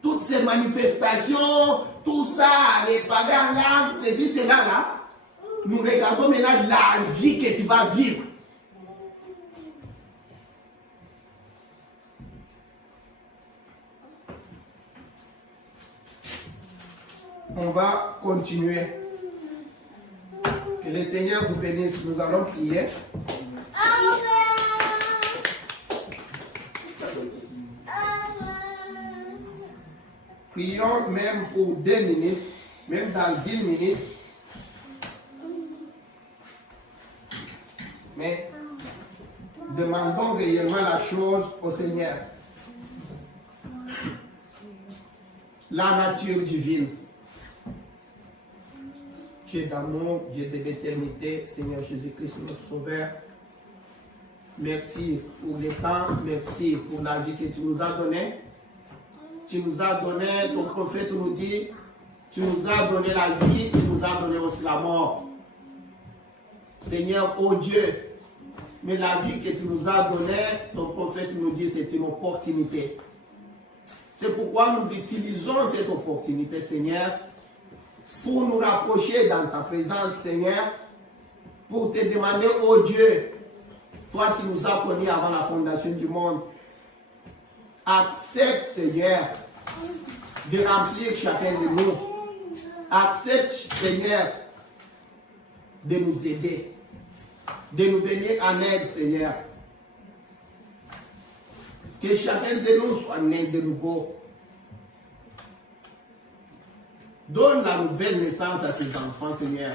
toutes ces manifestations, tout ça, les pagans, l'âme, ceci, cela, là, nous regardons maintenant la vie que tu vas vivre. On va continuer. Que le Seigneur vous bénisse. Nous allons prier. Prions même pour 2 minutes, même dans 10 minutes. Mais demandons réellement la chose au Seigneur. La nature divine. Dieu d'amour, Dieu de l'éternité, Seigneur Jésus-Christ, notre Sauveur. Merci pour le temps, merci pour la vie que tu nous as donnée. Tu nous as donné, ton prophète nous dit, tu nous as donné la vie, tu nous as donné aussi la mort. Seigneur, oh Dieu, mais la vie que tu nous as donnée, ton prophète nous dit, c'est une opportunité. C'est pourquoi nous utilisons cette opportunité, Seigneur, pour nous rapprocher dans ta présence, Seigneur, pour te demander, oh Dieu, toi qui nous as connus avant la fondation du monde, accepte, Seigneur, de remplir chacun de nous. Accepte, Seigneur, de nous aider, de nous venir en aide, Seigneur. Que chacun de nous soit né de nouveau. Donne la nouvelle naissance à tes enfants, Seigneur.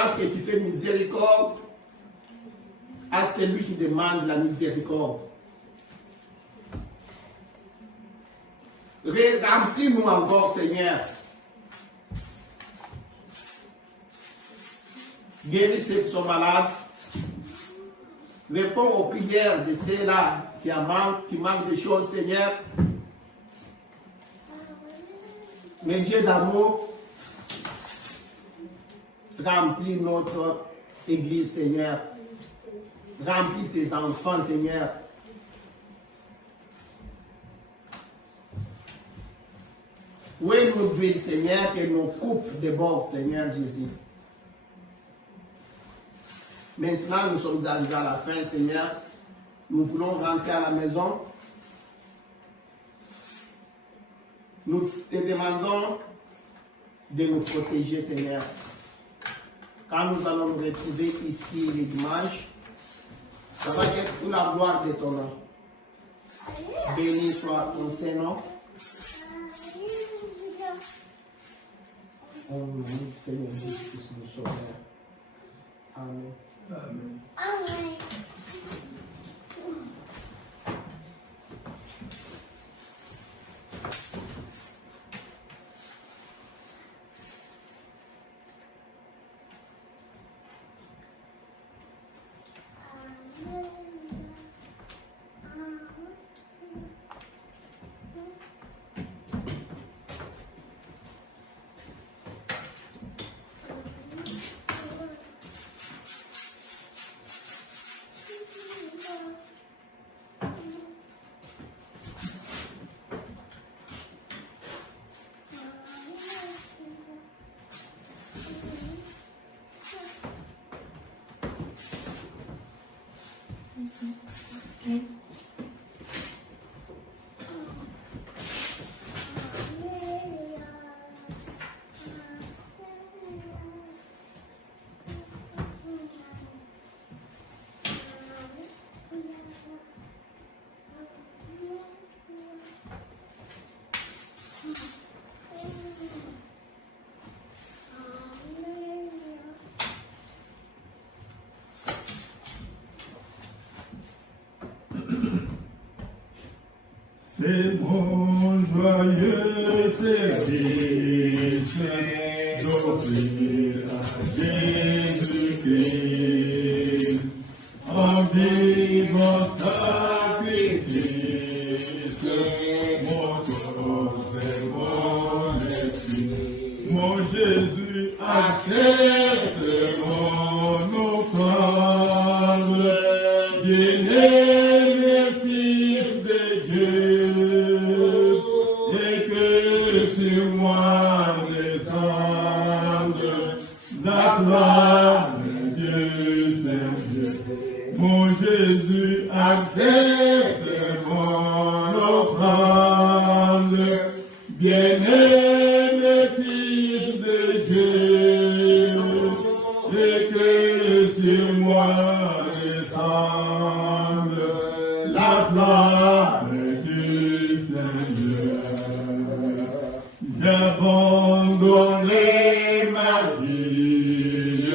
parce que tu fais miséricorde à celui qui demande la miséricorde. Remplis-nous encore, Seigneur. Guéris ceux qui sont malades. Réponds aux prières de ceux-là qui manquent de choses, Seigneur. Mais Dieu d'amour, remplis notre Église, Seigneur. Remplis tes enfants, Seigneur. Où est notre huile, Seigneur, que nos coupes débordent, Seigneur Jésus. Maintenant, nous sommes arrivés à la fin, Seigneur. Nous voulons rentrer à la maison. Nous te demandons de nous protéger, Seigneur. Quand nous allons nous retrouver ici le dimanche, ça va être pour la gloire de ton nom. Béni soit ton Saint-Nom. Au nom du Seigneur Jésus-Christ, nous sauveur. Amen. Amen. Amen. C'est mon joyeux service d'offrir à Jésus-Christ en vivant sacrifice, mon corps et mon esprit. Mon Jésus accepte mon offrande, bien-aimé Fils de Dieu, et que sur moi descende la gloire de Dieu, Saint-Dieu. Mon Jésus accepte mon offrande, bien-aimé Fils de Dieu, et que sur moi descende la flamme du Seigneur. J'ai abandonné ma vie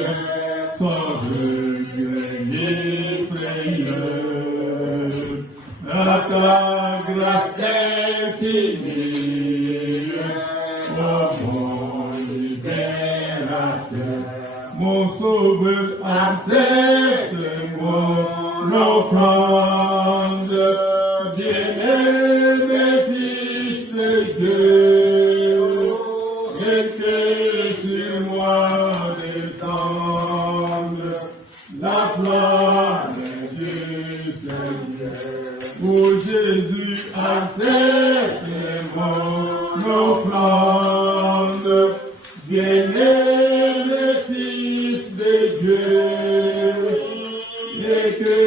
sans regret ni frayeur à ta grâce infinie, oh mon libérateur. Mon sauveur accepte mon offrande, bien-aimé Fils de Dieu, et que sur moi descende la flamme du Seigneur. Oh Jésus, accepte mon offrande, bien-aimé Fils de Dieu, et que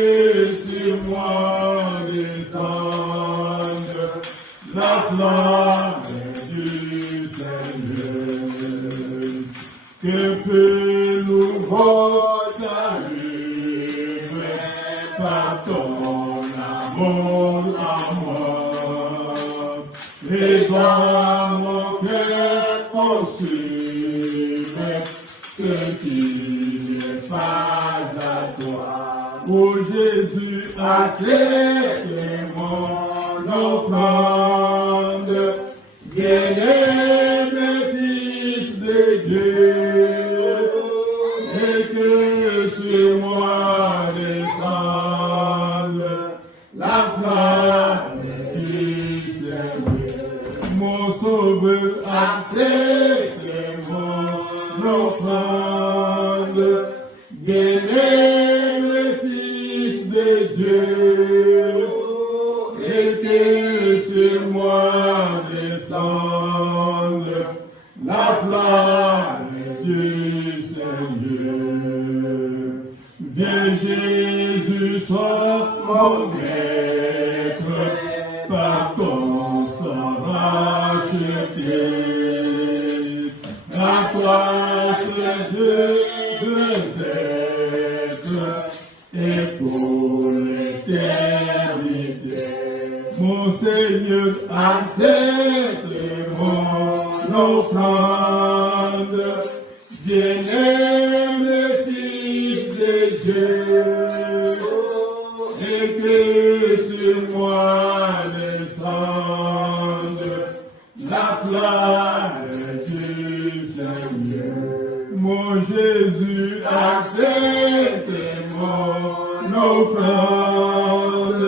sur moi descende la flamme du Seigneur. Que feu nouveau s'allume par ton amour à moi, et dans mon cœur consume ce qui n'est pas à toi. Oh Jésus, accepte mon offrande, bien-aimé Fils de Dieu, et que sur moi descende la flamme du Seigneur. Mon Sauveur, accepte mon offrande, bien-aimé Fils de Dieu, et que sur moi descende la flamme du Seigneur. Viens Jésus, sois mon maître, par ton sang racheté. À toi seul je veux être, et pour l'éternité. Mon Seigneur, accepte mon offrande, bien-aimé Fils de Dieu, et que sur moi descende la flamme du Seigneur. Mon Jésus, accepte mon offrande,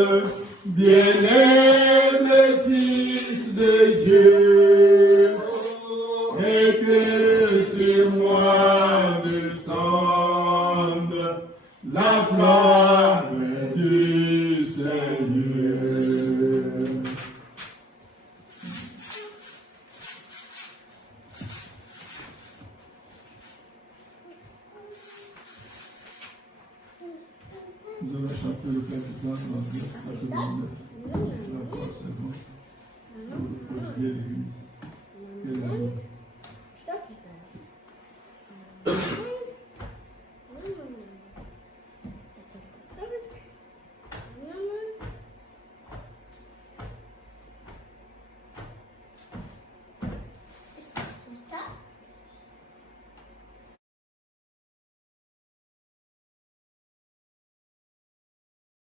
bien-aimé Fils de Dieu, et que sur moi descende la flamme du Seigneur. Nous allons chanter le Père Saint,